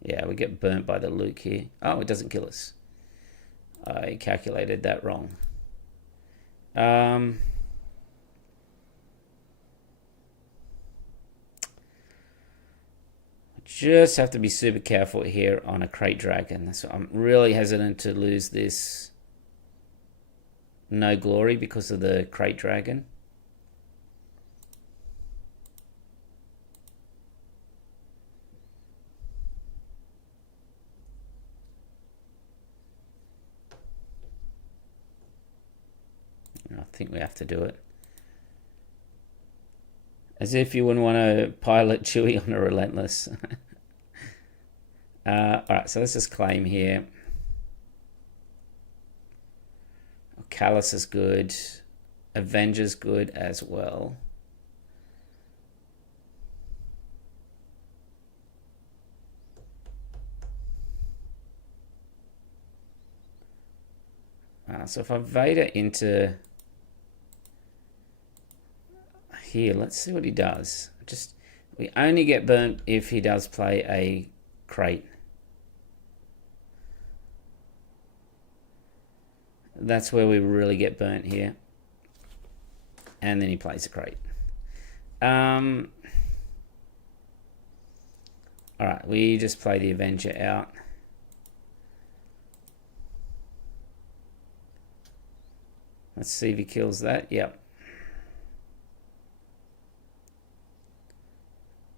Yeah, we get burnt by the Luke here. Oh, it doesn't kill us. I calculated that wrong. Just have to be super careful here on a Crate Dragon. That's what I'm really hesitant to lose this No Glory because of the Crate Dragon. I think we have to do it. As if you wouldn't want to pilot Chewie on a Relentless. Alright, so let's just claim here. Callus is good. Avenger's good as well. So if I Vader into... here, let's see what he does. We only get burnt if he does play a crate. That's where we really get burnt here. And then he plays a crate. Alright, we just play the Avenger out. Let's see if he kills that. Yep.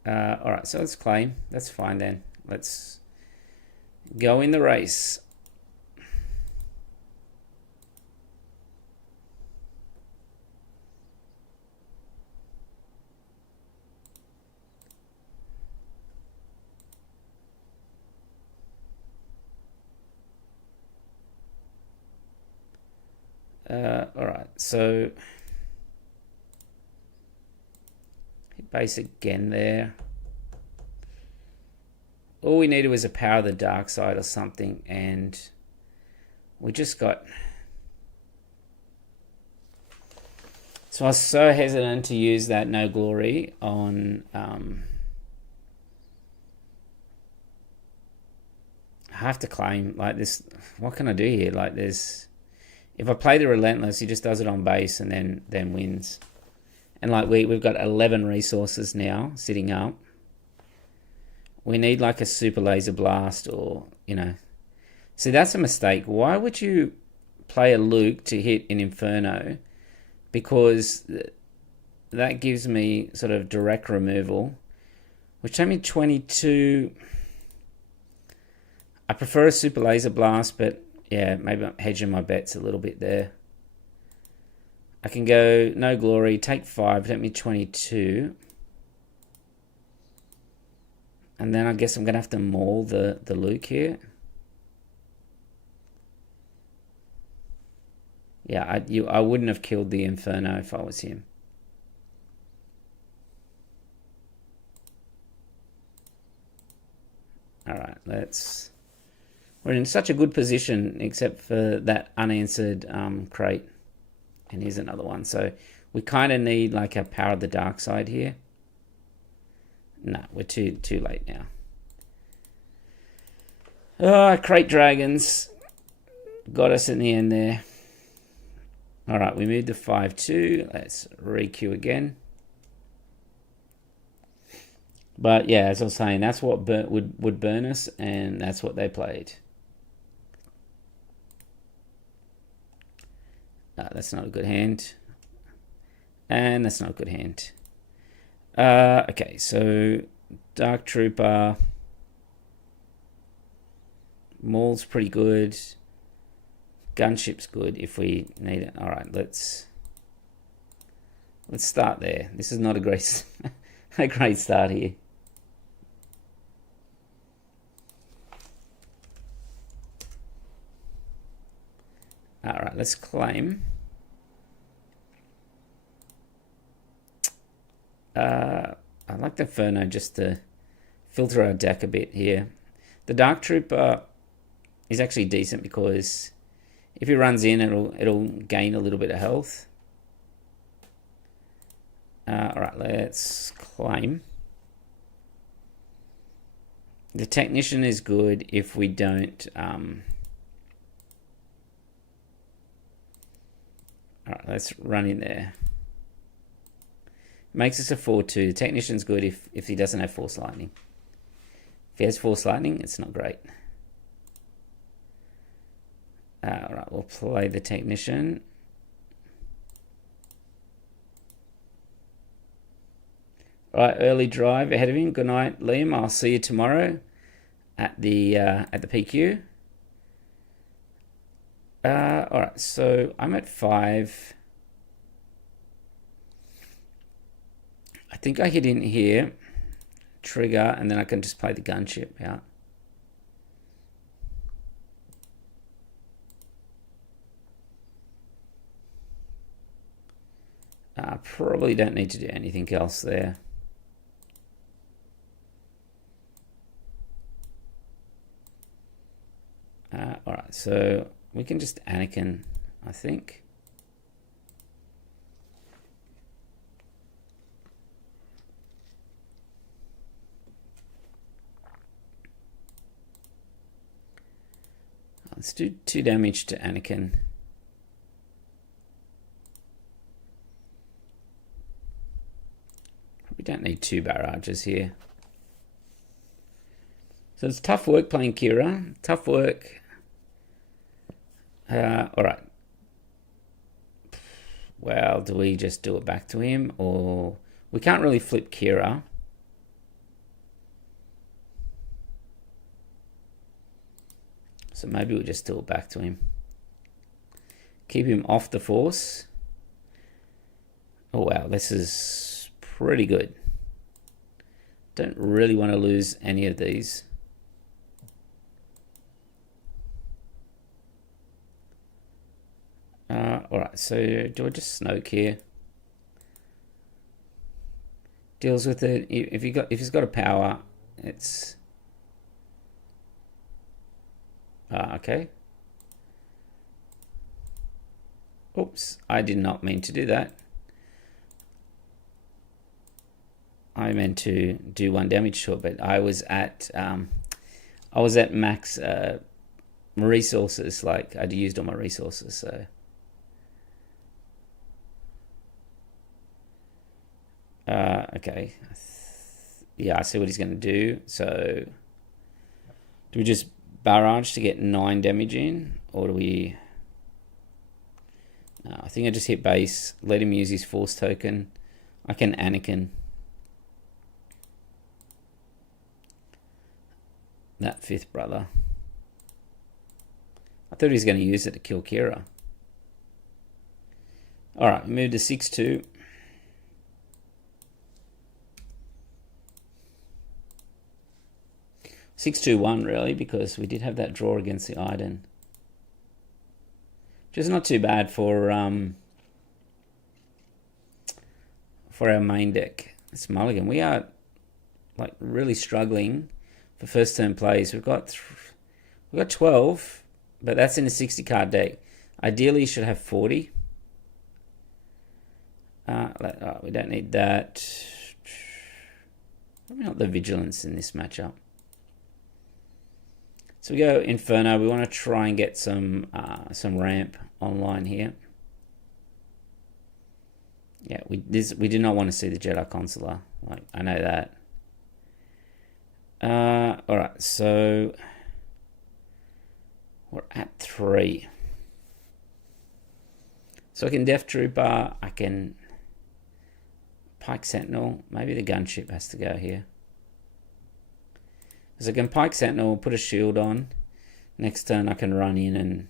Alright, so let's claim. That's fine then. Let's go in the race. Alright, so hit base again there. All we needed was a Power of the Dark Side or something, and we just got... So I was so hesitant to use that No Glory on... I have to claim, like, this... What can I do here? Like, there's... If I play the Relentless, he just does it on base and then wins. And like we've got 11 resources now sitting up. We need like a Super Laser Blast or, you know. See, that's a mistake. Why would you play a Luke to hit an Inferno? Because that gives me sort of direct removal, which takes me 22... I prefer a Super Laser Blast, but yeah, maybe I'm hedging my bets a little bit there. I can go No Glory, take 5, take me 22. And then I guess I'm going to have to maul the Luke here. Yeah, I wouldn't have killed the Inferno if I was him. Alright, we're in such a good position, except for that unanswered crate. And here's another one. So we kind of need like a Power of the Dark Side here. No, we're too late now. Oh, Crate Dragons got us in the end there. Alright, we moved to 5-2. Let's re-queue again. But yeah, as I was saying, that's what would burn us, and that's what they played. That's not a good hand. And that's not a good hand. Okay, so Dark Trooper. Maul's pretty good. Gunship's good if we need it. Alright, let's start there. This is not a great a great start here. Alright, let's claim. I like the Inferno just to filter our deck a bit here. The Dark Trooper is actually decent because if he runs in, it'll gain a little bit of health. Alright, let's claim. The Technician is good if we don't... Alright, let's run in there. Makes us a 4-2. The Technician's good if he doesn't have Force Lightning. If he has Force Lightning, it's not great. Alright, we'll play the Technician. Alright, early drive ahead of him. Good night, Liam. I'll see you tomorrow at the PQ. Alright, so I'm at 5. I think I hit in here, trigger, and then I can just play the gunship out. Probably don't need to do anything else there. Alright, so we can just Anakin, I think. Let's do 2 damage to Anakin. We don't need 2 barrages here. So it's tough work playing Qi'ra. Tough work. Alright. Well, do we just do it back to him? Or we can't really flip Qi'ra. So maybe we'll just do it back to him. Keep him off the Force. Oh wow, this is pretty good. Don't really want to lose any of these. Alright, so do I just Snoke here? Deals with it. If he's got a power, it's okay. Oops, I did not mean to do that. I meant to do 1 damage to it, but I was at max resources. Like I'd used all my resources, so okay. Yeah, I see what he's going to do. So do we just barrage to get 9 damage in, or do we... No, I think I just hit base, let him use his Force token. I can Anakin that 5th brother. I thought he was going to use it to kill Qi'ra. Alright, move to 6-2. Six, 2-1 really, because we did have that draw against the Iden. Which is not too bad for our main deck. It's mulligan. We are like really struggling for first turn plays. We've got 12, but that's in a 60 card deck. Ideally, you should have 40. We don't need that. Probably not the vigilance in this matchup. So we go Inferno. We want to try and get some ramp online here. Yeah, we do not want to see the Jedi Consular. Like, I know that. All right, so we're at 3. So I can Death Trooper. I can Pike Sentinel. Maybe the gunship has to go here. Because I can Pike Sentinel, put a shield on. Next turn I can run in and...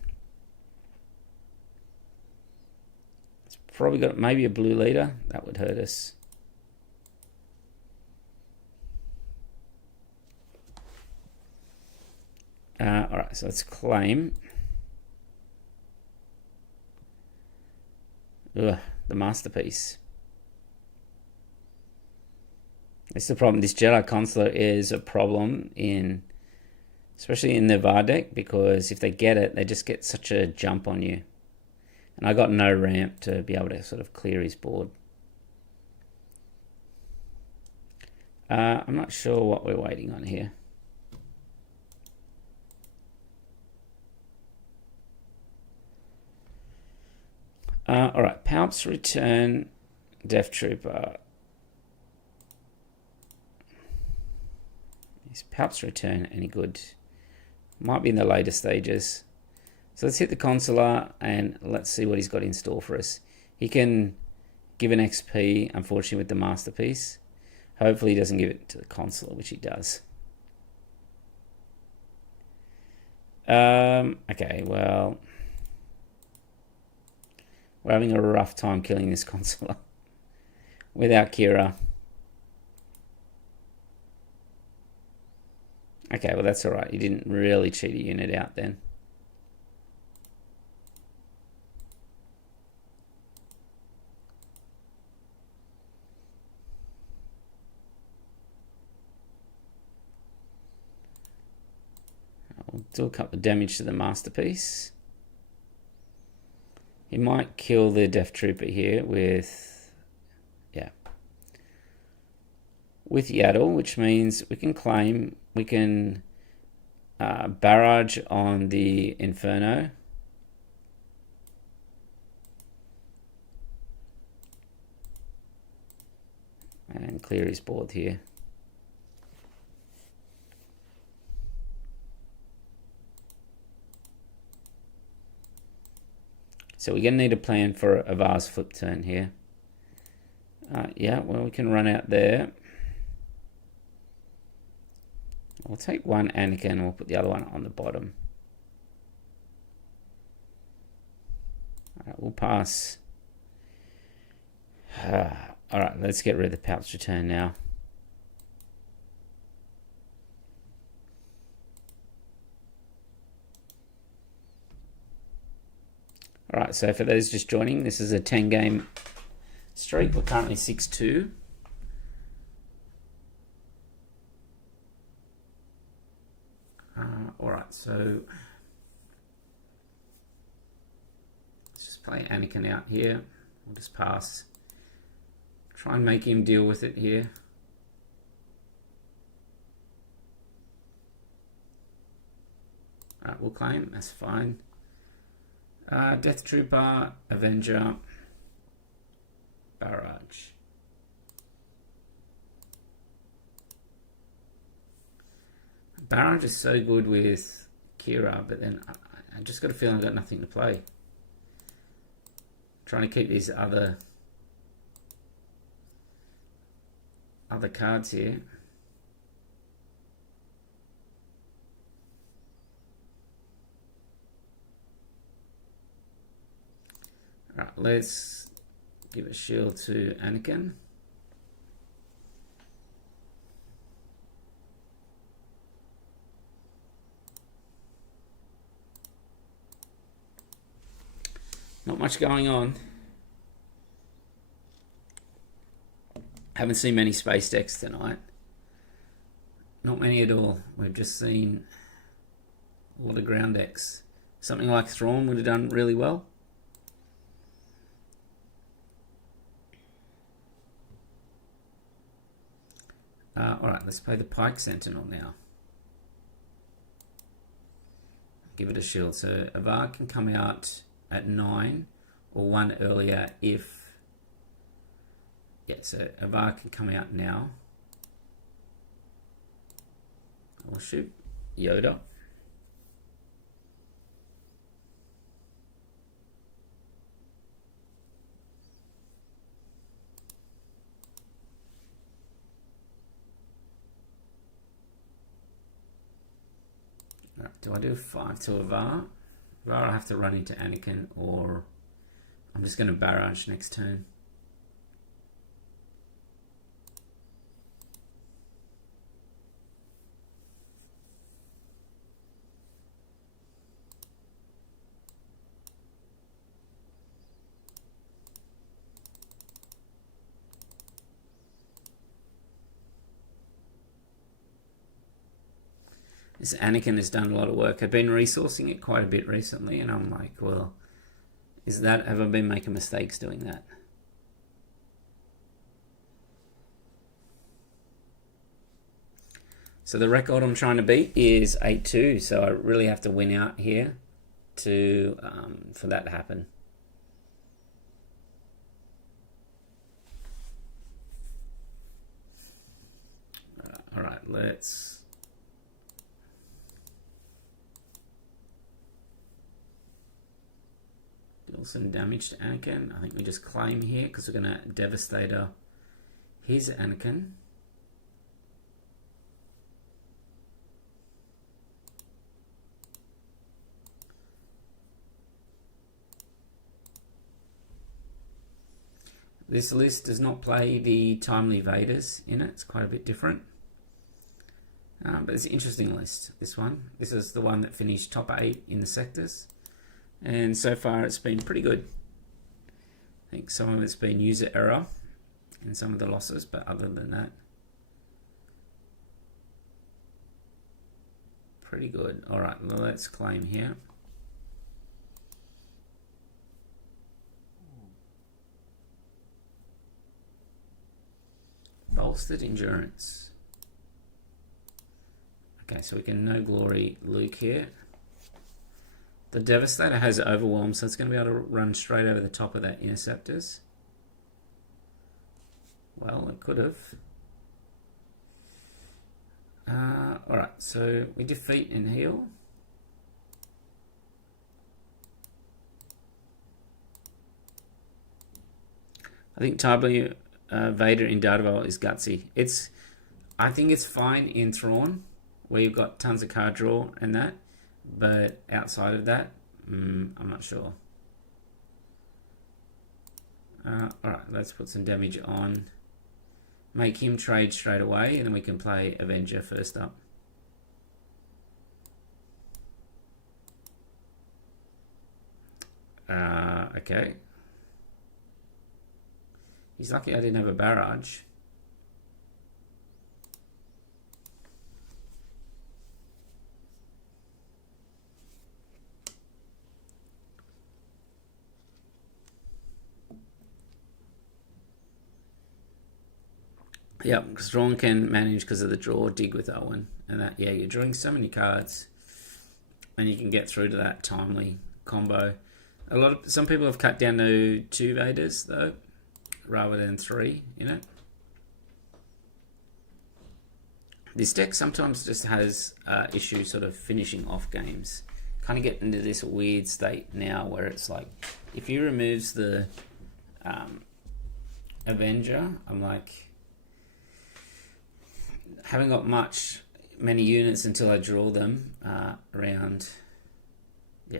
It's probably got maybe a blue leader. That would hurt us. Alright, so let's claim. Ugh, the Masterpiece. It's the problem. This Jedi Consular is a problem especially in the VAR deck, because if they get it, they just get such a jump on you. And I got no ramp to be able to sort of clear his board. I'm not sure what we're waiting on here. Alright, Palps return Death Trooper. Is Palps return any good? Might be in the later stages. So let's hit the Consular and let's see what he's got in store for us. He can give an XP, unfortunately, with the Masterpiece. Hopefully he doesn't give it to the Consular, which he does. Okay, well... We're having a rough time killing this Consular without Qi'ra. Okay, well that's alright. You didn't really cheat a unit out then. I'll do a couple of damage to the Masterpiece. He might kill the Death Trooper here with, yeah, with Yaddle, which means we can claim, we can barrage on the Inferno. And clear his board here. So we're going to need a plan for a Vars flip turn here. Yeah, well, we can run out there. We'll take one Anakin and we'll put the other one on the bottom. Alright, we'll pass. Alright, let's get rid of the Palps return now. Alright, so for those just joining, this is a 10-game streak. We're currently 6-2. Alright, so let's just play Anakin out here. We'll just pass. Try and make him deal with it here. Alright, we'll claim, that's fine. Death Trooper, Avenger, Barrage. Barrage is so good with Qi'ra, but then I just got a feeling I've got nothing to play. Trying to keep these other cards here. let's give a shield to Anakin. Not much going on. Haven't seen many space decks tonight. Not many at all. We've just seen all the ground decks. Something like Thrawn would have done really well. Alright, let's play the Pike Sentinel now. Give it a shield. So Avar can come out at 9 or 1 earlier if... Yeah, so Avar can come out now. Or shoot Yoda. Right, do I do 5 to Avar? Avar I have to run into Anakin, or I'm just going to barrage next turn. This Anakin has done a lot of work. I've been resourcing it quite a bit recently, and I'm like, well, have I been making mistakes doing that? So the record I'm trying to beat is 8-2, so I really have to win out here to for that to happen. All right, let's... deal some damage to Anakin. I think we just claim here because we're going to Devastator his Anakin. This list does not play the Timely Vaders in it. It's quite a bit different. But it's an interesting list, this one. This is the one that finished top 8 in the sectors. And so far it's been pretty good. I think some of it's been user error in some of the losses, but other than that, pretty good. All right, well, let's claim here. Bolstered endurance. Okay, so we can no glory Luke here. The Devastator has Overwhelm, so it's going to be able to run straight over the top of that Interceptors. Well, it could have. Alright, so we defeat and heal. I think Timely Vader in Daredevil is gutsy. I think it's fine in Thrawn, where you've got tons of card draw and that. But outside of that, I'm not sure. Alright, let's put some damage on. Make him trade straight away, and then we can play Avenger first up. Okay. He's lucky I didn't have a barrage. Yep, because Thrawn can manage because of the draw, dig with Owen, and that. Yeah, you're drawing so many cards, and you can get through to that timely combo. Some people have cut down to 2 Vaders though, rather than 3. You know, this deck sometimes just has issues sort of finishing off games. Kind of get into this weird state now where it's like, if he removes the Avenger, I'm like, haven't got many units until I draw them around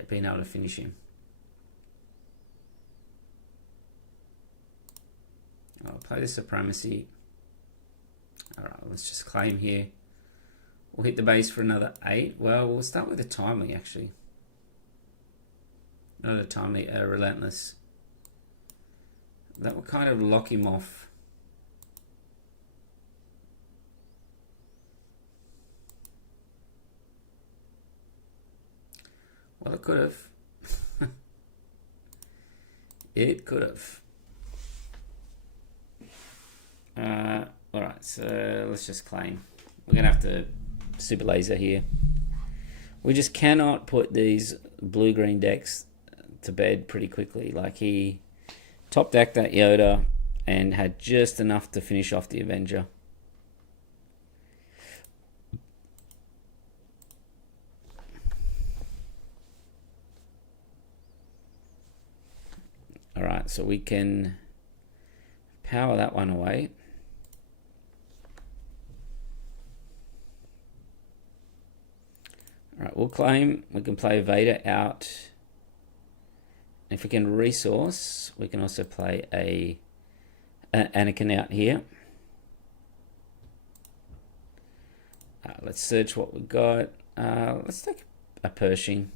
being able to finish him. play the Supremacy. Alright, let's just claim here. We'll hit the base for another 8. Well, we'll start with a timely, actually. Not a timely, Relentless. That will kind of lock him off. Well, it could have. It could have. Alright, so let's just claim. We're going to have to super laser here. We just cannot put these blue-green decks to bed pretty quickly. Like, he top decked that Yoda and had just enough to finish off the Avenger. Alright, so we can power that one away. Alright, we'll claim. We can play Vader out. If we can resource, we can also play a Anakin out here. Let's search what we've got. Let's take a Pershing.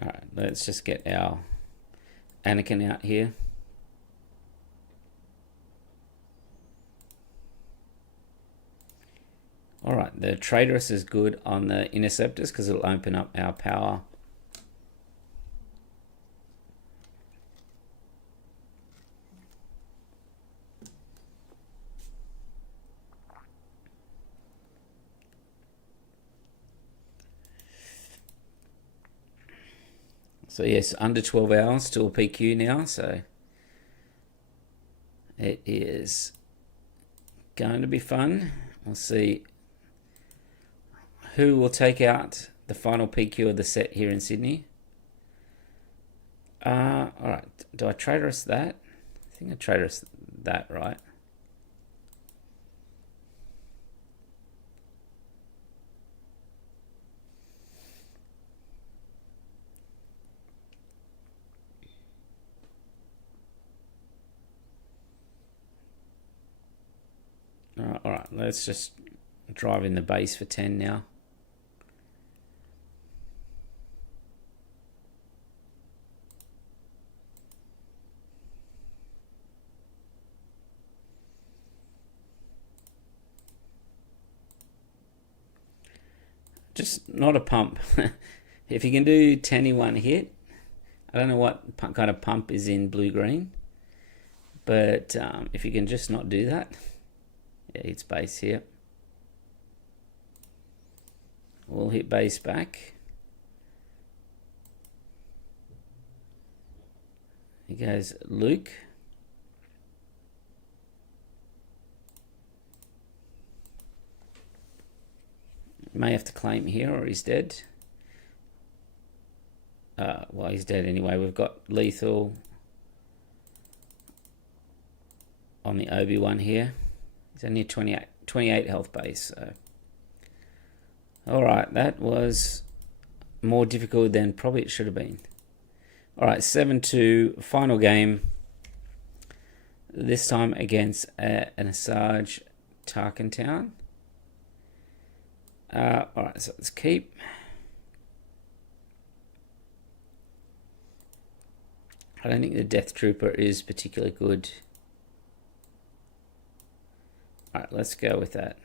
Alright, let's just get our Anakin out here. Alright, the Traitorous is good on the Interceptors because it'll open up our power. So yes, under 12 hours, still PQ now, so it is going to be fun. We'll see who will take out the final PQ of the set here in Sydney. Alright, do I Traitorous that? I think I Traitorous that, right? Alright, let's just drive in the base for 10 now. Just not a pump. If you can do 10 in one hit, I don't know what kind of pump is in blue-green, but if you can just not do that. Yeah, it's base here. We'll hit base back. Here goes Luke. May have to claim here or he's dead. Well, he's dead anyway. We've got lethal on the Obi-Wan here. He's only 28 health base. So. Alright, that was more difficult than probably it should have been. Alright, 7-2, final game. This time against an Asajj Tarkin Town. Alright, so let's keep. I don't think the Death Trooper is particularly good. Alright, let's go with that.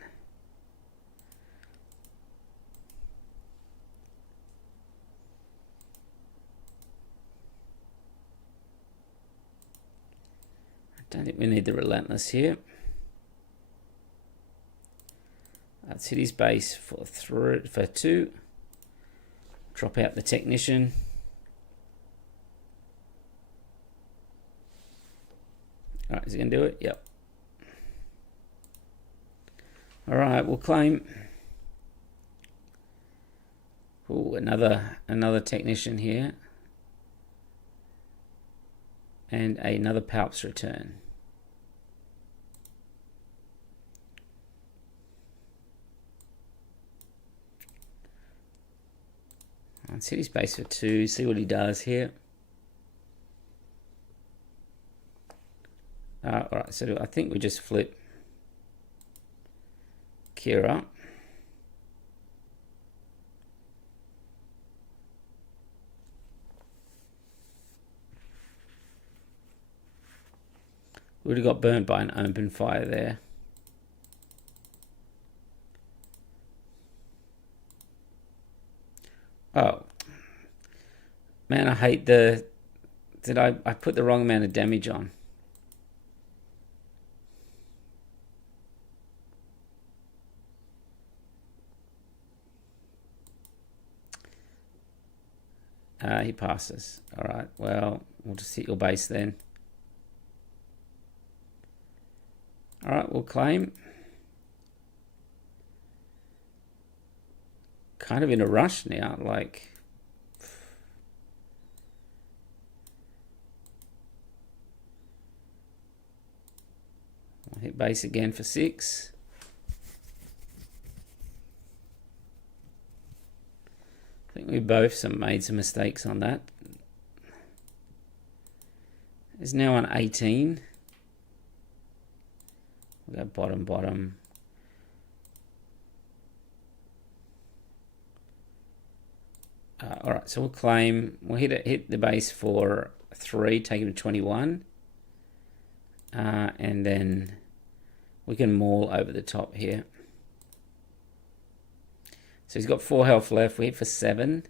I don't think we need the Relentless here. Let's hit his base for 2. Drop out the Technician. Alright, is he going to do it? Yep. Alright, we'll claim. Ooh, another Technician here. And another Palps return. Let's hit his base for 2, see what he does here. Alright, so I think we just flip Qi'ra. We would have got burnt by an open fire there. Oh. Man, I hate the... I put the wrong amount of damage on. He passes. Alright, well, we'll just hit your base then. Alright, we'll claim. Kind of in a rush now, like... I'll hit base again for 6. I think we both made some mistakes on that. It's now on 18. We'll go bottom. Alright, so we'll claim. We'll hit the base for 3, take him to 21. And then we can maul over the top here. So he's got 4 health left. We hit for 7.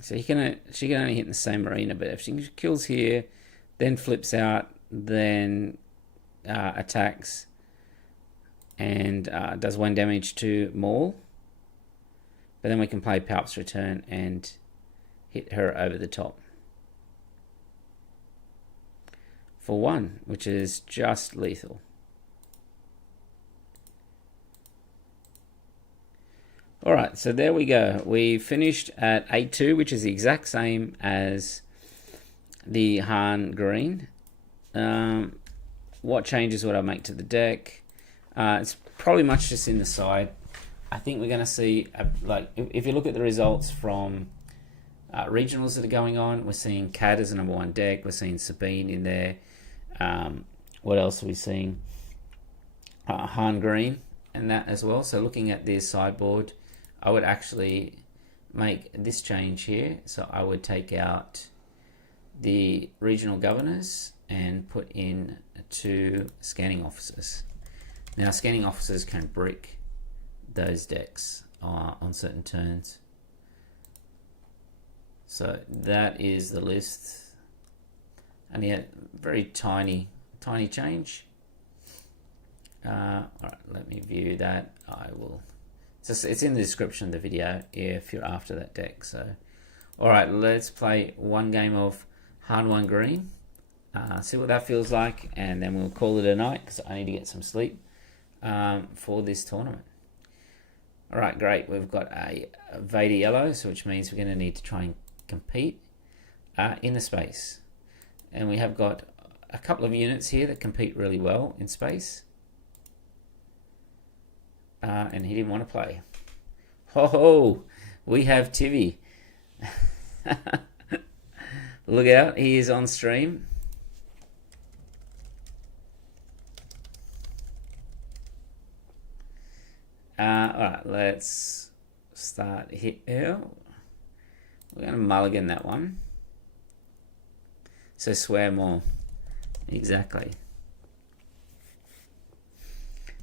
So she can only hit in the same arena, but if she kills here, then flips out, then attacks, and does 1 damage to maul. But then we can play Palp's Return and hit her over the top. For 1, which is just lethal. Alright, so there we go. We finished at 8-2, which is the exact same as the Han Green. What changes would I make to the deck? It's probably much just in the side. I think we're going to see, like, if you look at the results from regionals that are going on, we're seeing Cad as the #1 deck. We're seeing Sabine in there. What else are we seeing? Han Green and that as well. So looking at their sideboard, I would actually make this change here. So I would take out the regional governors and put in 2 scanning officers. Now scanning officers can brick those decks on certain turns. So that is the list. And yeah, very tiny change. Alright, let me view that. I will. It's in the description of the video if you're after that deck. So, alright, let's play 1 game of Han 1 Green. See what that feels like, and then we'll call it a night because I need to get some sleep for this tournament. Alright, great. We've got a Vader yellow, so which means we're going to need to try and compete in the space. And we have got a couple of units here that compete really well in space. And he didn't want to play. Ho, we have Tivy. Look out, he is on stream. Alright, let's start here. We're going to mulligan that one. So swear more. Exactly.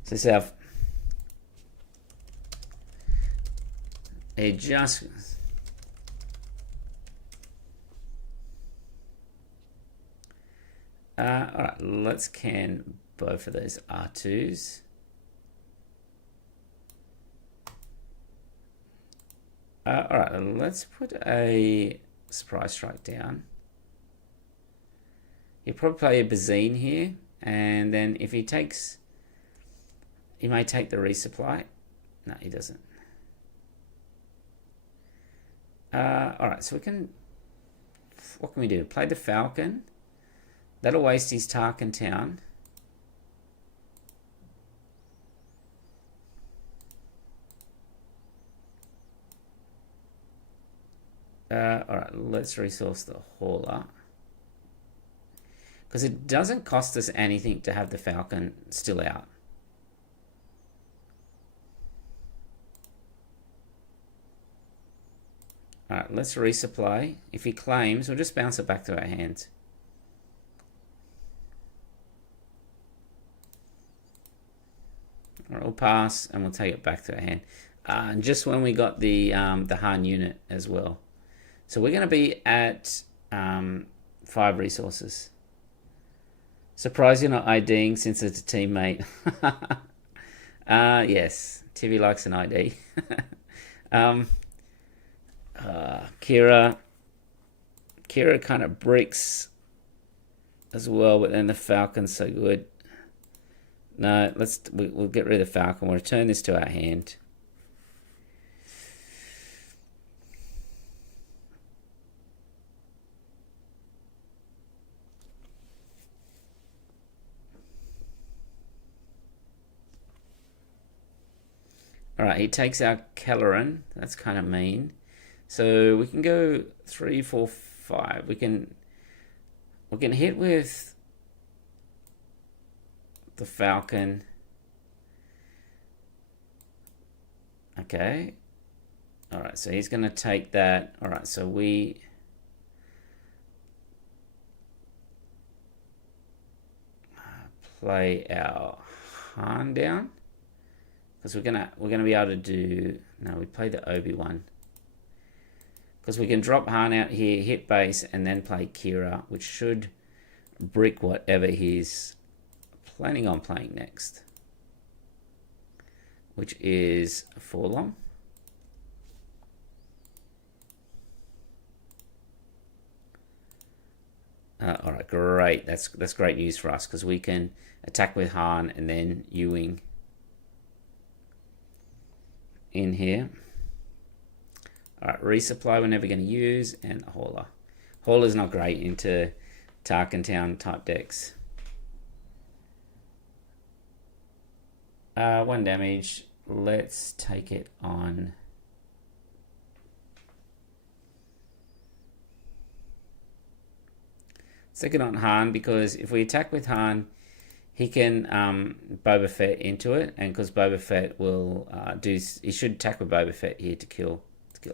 So see how it just alright, let's can both of those R2s. Alright, let's put a surprise strike down. He'll probably play a Bazine here, and then if he takes, he may take the resupply. No, he doesn't. Alright, so we can, what can we do? Play the Falcon, That'll waste his Tarkin town. Alright, let's resource the hauler. Because it doesn't cost us anything to have the Falcon still out. Alright, let's resupply. If he claims, we'll just bounce it back to our hands. Alright, we'll pass and we'll take it back to our hand. And just when we got the Han unit as well. So we're going to be at 5 resources. Surprised you're not IDing since it's a teammate. Yes, Tivy likes an ID. Qi'ra kind of bricks as well, but then the Falcon's so good. No, we'll get rid of the Falcon. We'll return this to our hand. Alright, he takes our Kelleran. That's kind of mean. So we can go 3, 4, 5. We can hit with the Falcon. Okay. Alright, so he's going to take that. Alright, so we... play our Han down. Because we're gonna be able to do... No, we play the Obi-Wan. Because we can drop Han out here, hit base, and then play Qi'ra, which should brick whatever he's planning on playing next. Which is a Forlong. Alright, great. That's great news for us, because we can attack with Han and then Ewing in here. Alright, resupply we're never going to use, and a hauler. Hauler's not great into Tarkin Town type decks. 1 damage. Let's take it on. Second on Han, because if we attack with Han, he can Boba Fett into it, and because Boba Fett will he should attack with Boba Fett here to kill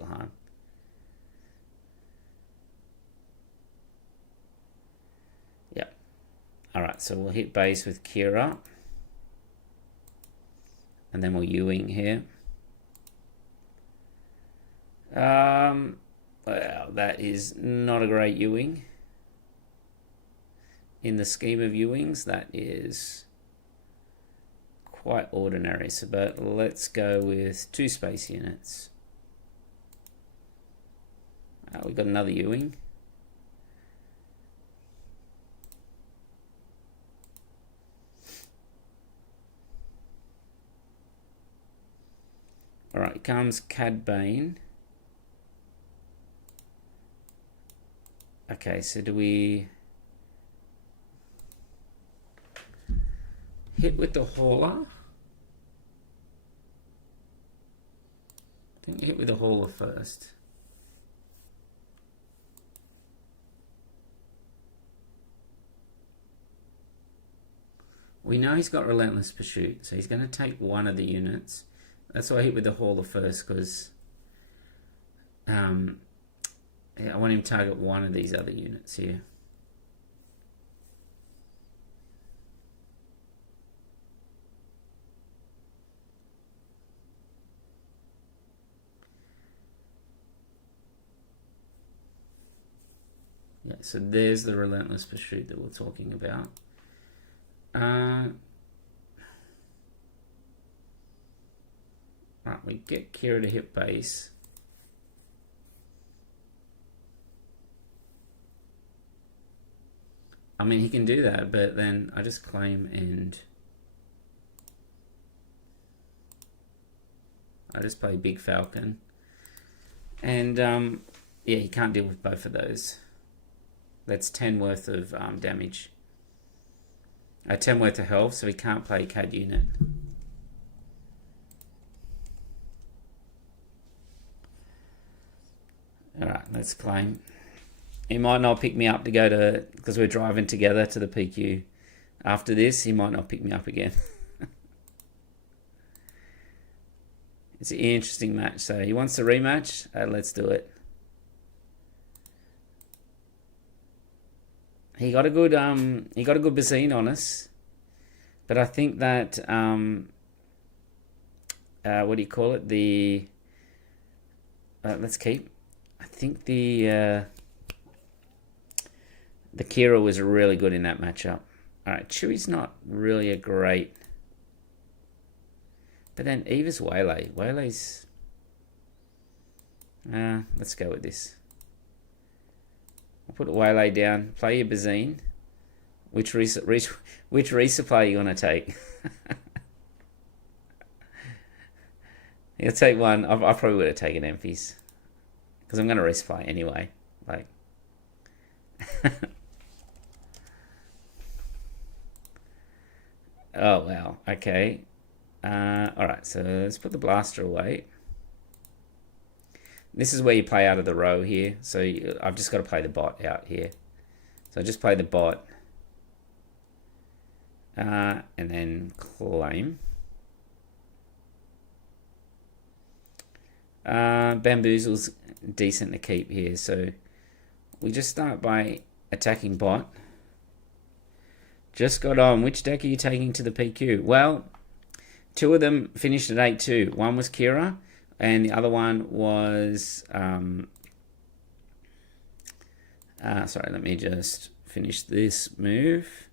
Han. Yep. Alright, so we'll hit base with Qi'ra. And then we'll Ewing here. Well, that is not a great Ewing. In the scheme of Ewings, that is quite ordinary. So, but let's go with 2 space units. We've got another Ewing. Alright, comes Cad Bane. Okay, so do we hit with the hauler? I think we hit with the hauler first. We know he's got Relentless Pursuit, so he's going to take one of the units. That's why I hit with the hauler first, because yeah, I want him to target one of these other units here. Yeah, so there's the Relentless Pursuit that we're talking about. Right, we get Qi'ra to hit base. I mean, he can do that, but then I just claim and I just play Big Falcon. And yeah, he can't deal with both of those. That's 10 worth of damage A 10 worth of health, so he can't play CAD unit. Alright, let's claim. He might not pick me up to go to, because we're driving together to the PQ. After this, he might not pick me up again. It's an interesting match. So he wants a rematch. Let's do it. He got a good Bazine on us, but I think that what do you call it? The let's keep. I think the Qi'ra was really good in that matchup. All right, Chewy's not really a great. But then Eva's Waylay. Waylay's... let's go with this. I'll put Waylay down. Play your Bazine. Which resupply are you going to take? You'll take one. I probably would have taken Emphies. Because I'm going to resupply anyway. Like... Oh, wow. Okay. Alright, so let's put the blaster away. This is where you play out of the row here. So I've just got to play the bot out here. So I just play the bot. And then claim. Bamboozle's decent to keep here. So we just start by attacking bot. Just got on. Which deck are you taking to the PQ? Well... Two of them finished at 8-2. One was Qi'ra, and the other one was... sorry, let me just finish this move.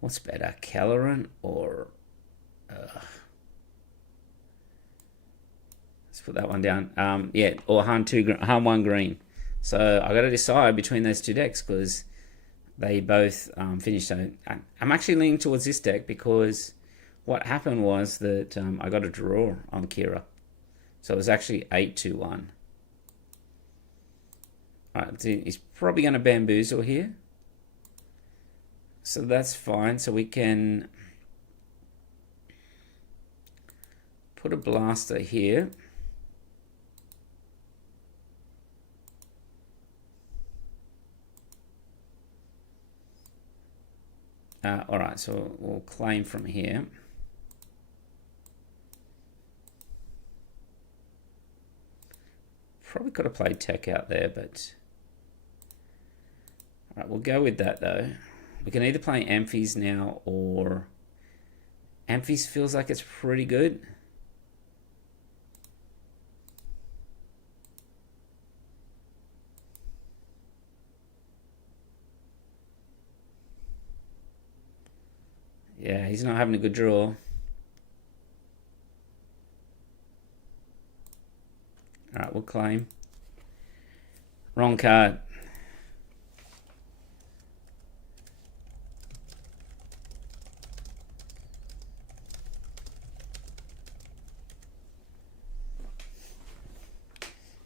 What's better, Caloran or... let's put that one down. Yeah, or Han 1 green. So I got to decide between those two decks because they both finished. So I'm actually leaning towards this deck because... What happened was that I got a draw on Qi'ra. So it was actually 8-1. Alright, he's probably going to bamboozle here. So that's fine. So we can put a blaster here. Alright, so we'll claim from here. Probably could have played tech out there, but... Alright, we'll go with that, though. We can either play Amphies now, or... Amphies feels like it's pretty good. Yeah, he's not having a good draw. Alright, we'll claim. Wrong card.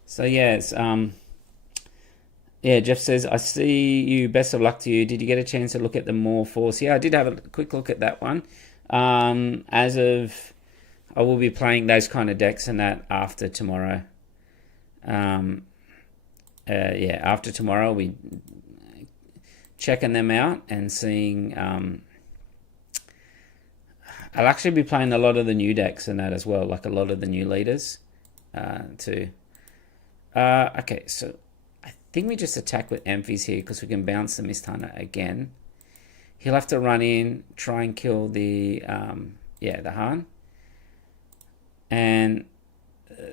So yes, yeah, Jeff says, I see you, best of luck to you. Did you get a chance to look at the More Force? Yeah, I did have a quick look at that one. As of, I will be playing those kind of decks and that after tomorrow. Yeah, after tomorrow, we checking them out and seeing. I'll actually be playing a lot of the new decks and that as well, like a lot of the new leaders, too. Okay, so I think we just attack with Amphies here because we can bounce the Mist Hunter again. He'll have to run in, try and kill the yeah, the Han, and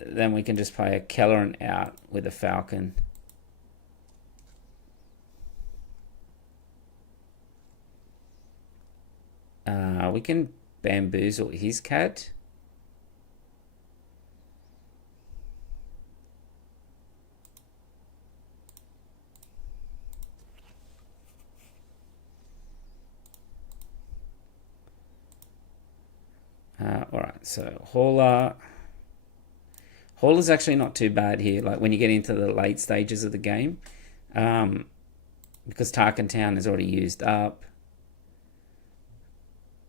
then we can just play a Kelleran out with a Falcon. We can bamboozle his cat. Alright, so Hauler's actually not too bad here, like when you get into the late stages of the game. Because Tarkin Town is already used up.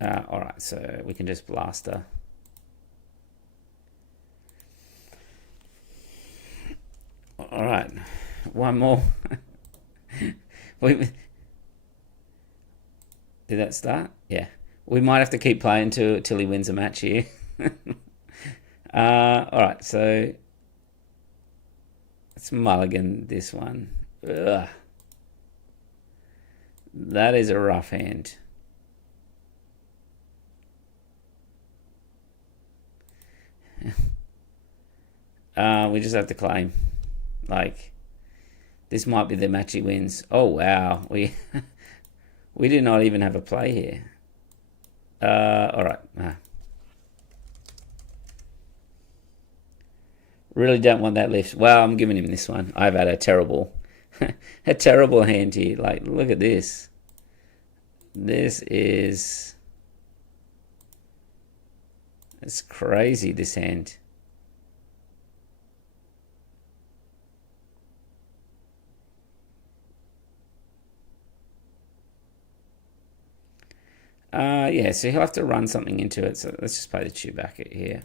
Alright, so we can just blast her. Alright, one more. Did that start? Yeah. We might have to keep playing till he wins a match here. Alright, so let's mulligan this one. Ugh. That is a rough hand. We just have to claim. Like, this might be the match he wins. Oh wow, we we did not even have a play here. All right. Really don't want that lift. Well, I'm giving him this one. I've had a terrible, a terrible hand here. Like, look at this. This is, it's crazy, this hand. Yeah, so he'll have to run something into it. So let's just play the Chewbacca here.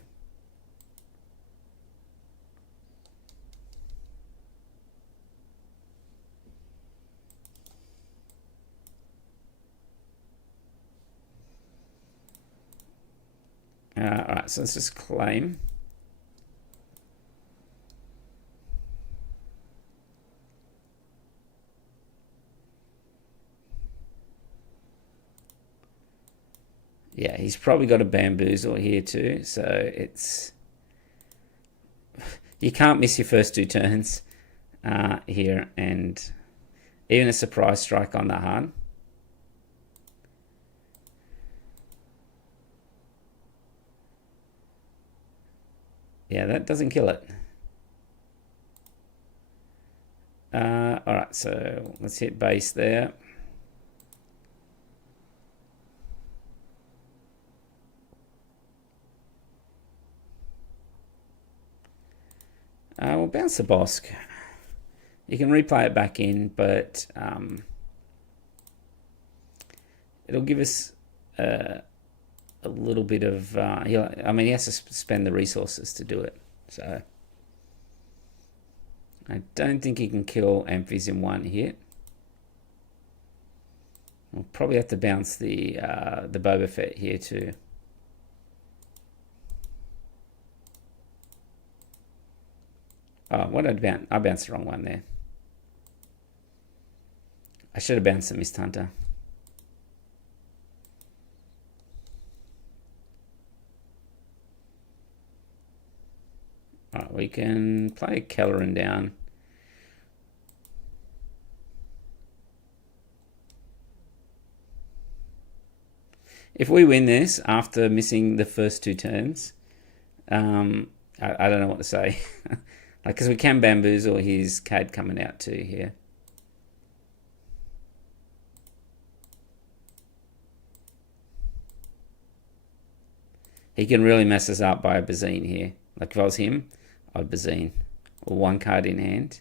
Alright, so let's just claim. Yeah, he's probably got a bamboozle here too, so it's... You can't miss your first two turns here, and even a surprise strike on the Han. Yeah, that doesn't kill it. Alright, so let's hit base there. We'll bounce the Bosk. You can replay it back in, but it'll give us a little bit of... I mean, he has to spend the resources to do it. So I don't think he can kill Amphis in one hit. We'll probably have to bounce the Boba Fett here too. Oh, what did I bounce? I bounced the wrong one there. I should have bounced the Mist Hunter. Alright, we can play Kelleran down. If we win this after missing the first two turns, I don't know what to say. Because we can bamboozle his CAD coming out too here. He can really mess us up by a Bazine here. Like if I was him, I'd Bazine. Or one card in hand.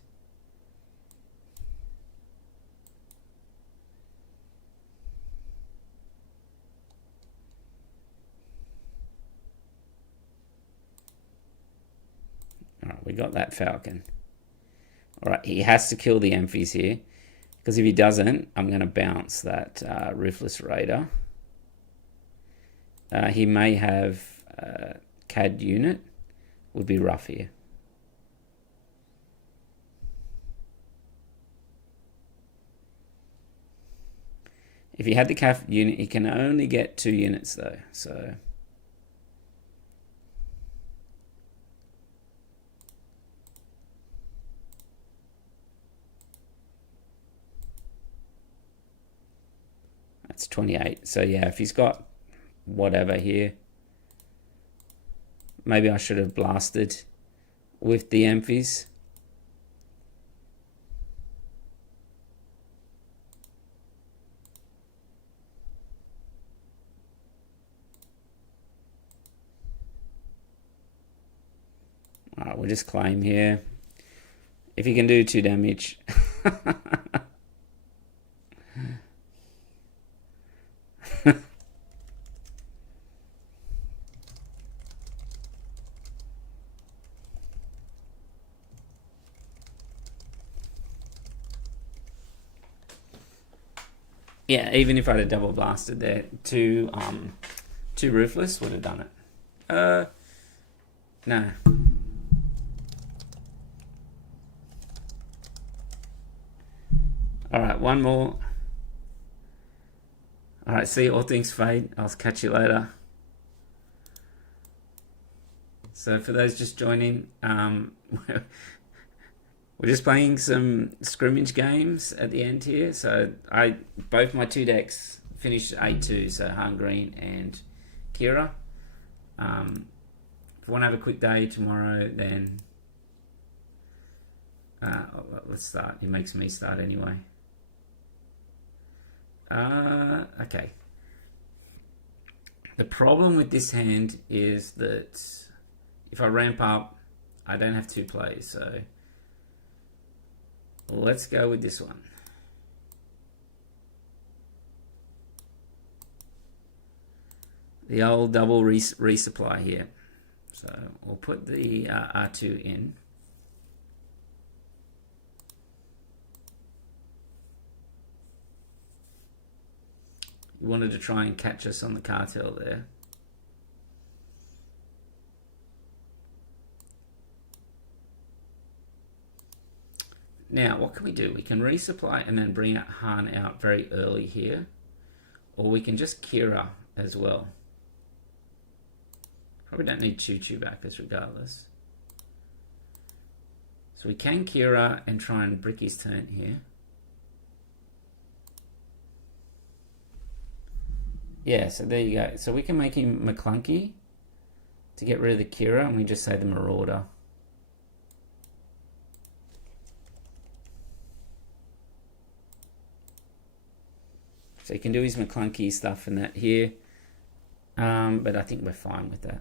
Alright, we got that Falcon. Alright, he has to kill the Amphis here. Because if he doesn't, I'm going to bounce that Ruthless Raider. He may have CAD unit. Would be rough here. If he had the CAF unit, he can only get 2 units though. So that's 28. So yeah, if he's got whatever here, maybe I should have blasted with the Amphis. Alright, we'll just claim here. If he can do 2 damage. Yeah, even if I'd have double blasted there, two ruthless would have done it. No. All right, one more. All right, see, all things fade. I'll catch you later. So for those just joining, we're just playing some scrimmage games at the end here. So both my two decks finished 8-2, so Han Green and Qi'ra. If you want to have a quick day tomorrow, then let's start. It makes me start anyway. Okay. The problem with this hand is that if I ramp up, I don't have two plays, so let's go with this one. The old double resupply here. So we'll put the R2 in. You wanted to try and catch us on the cartel there. Now, what can we do? We can resupply and then bring Han out very early here. Or we can just Qi'ra as well. Probably don't need two Chewbaccas regardless. So we can Qi'ra and try and brick his turn here. Yeah, so there you go. So we can make him McClunky to get rid of the Qi'ra, and we just say the Marauder. So he can do his McClunky stuff and that here. But I think we're fine with that.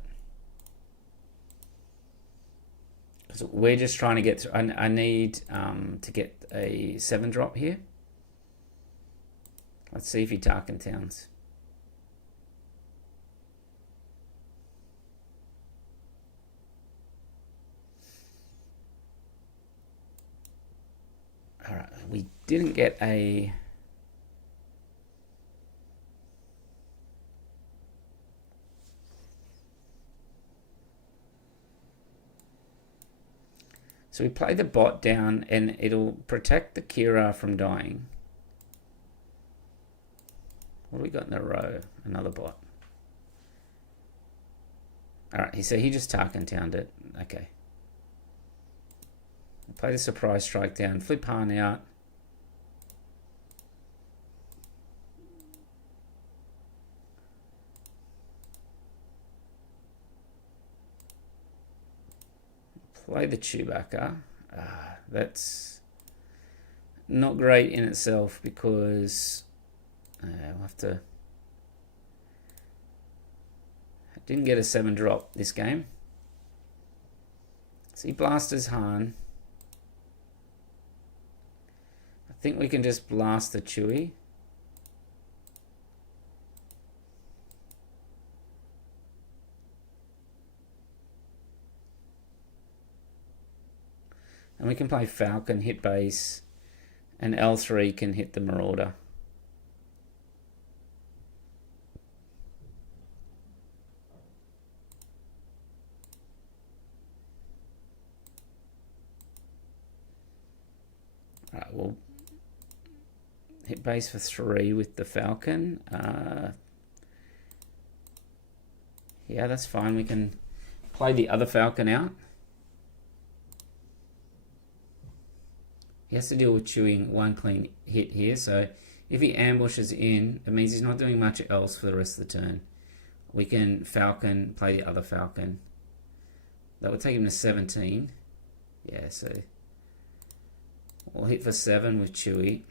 Because we're just trying to get through. I need to get a 7-drop here. Let's see if he Tarkin Towns. Alright, we didn't get a... So we play the bot down and it'll protect the Qi'ra from dying. What do we got in a row? Another bot. Alright, so he just Tarkin Towned it. Okay. Play the surprise strike down, flip Han out. Play the Chewbacca. That's not great in itself because we'll have to... I didn't get a 7-drop this game. So he blasters Han. I think we can just blast the Chewie. And we can play Falcon, hit base, and L3 can hit the Marauder. Alright, we'll hit base for 3 with the Falcon. Yeah, that's fine. We can play the other Falcon out. He has to deal with chewing one clean hit here. So if he ambushes in, it means he's not doing much else for the rest of the turn. We can Falcon, play the other Falcon. That would take him to 17. Yeah, so we'll hit for 7 with Chewie.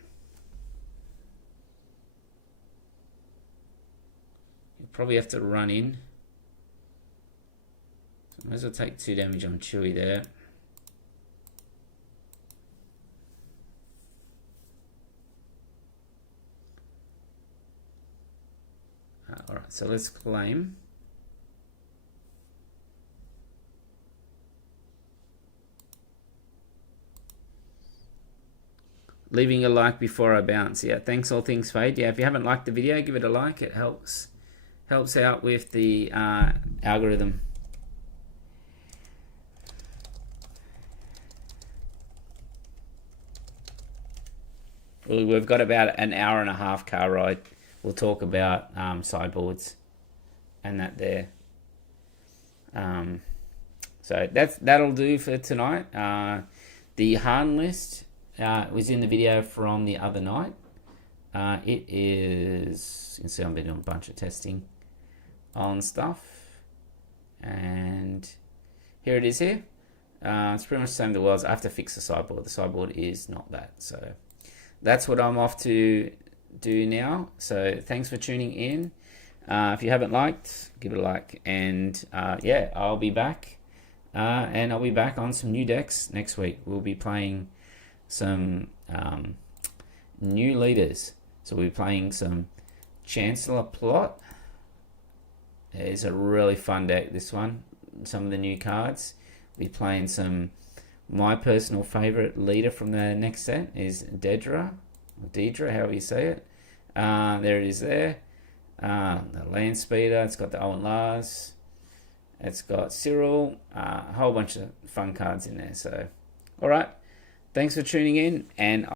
You'll probably have to run in. So might as well take 2 damage on Chewie there. Alright, so let's claim. Leaving a like before I bounce. Yeah, thanks all things fade. Yeah, if you haven't liked the video, give it a like. It helps out with the algorithm. We've got about an hour and a half car ride. We'll talk about sideboards and that there. So that'll do for tonight. The Hahn list was in the video from the other night. It is, you can see I've been doing a bunch of testing on stuff, and here it is here. It's pretty much the same as the worlds. I have to fix the sideboard. The sideboard is not that, so that's what I'm off to do now. So thanks for tuning in. If you haven't liked, give it a like, and yeah, I'll be back, and I'll be back on some new decks next week. We'll be playing some new leaders. So we'll be playing some Chancellor Plot. It's a really fun deck, this one. Some of the new cards. We'll be playing some, my personal favorite leader from the next set is Deidre, however you say it. There it is there. The Land Speeder, it's got the Owen Lars, it's got Cyril, a whole bunch of fun cards in there. So, alright, thanks for tuning in, and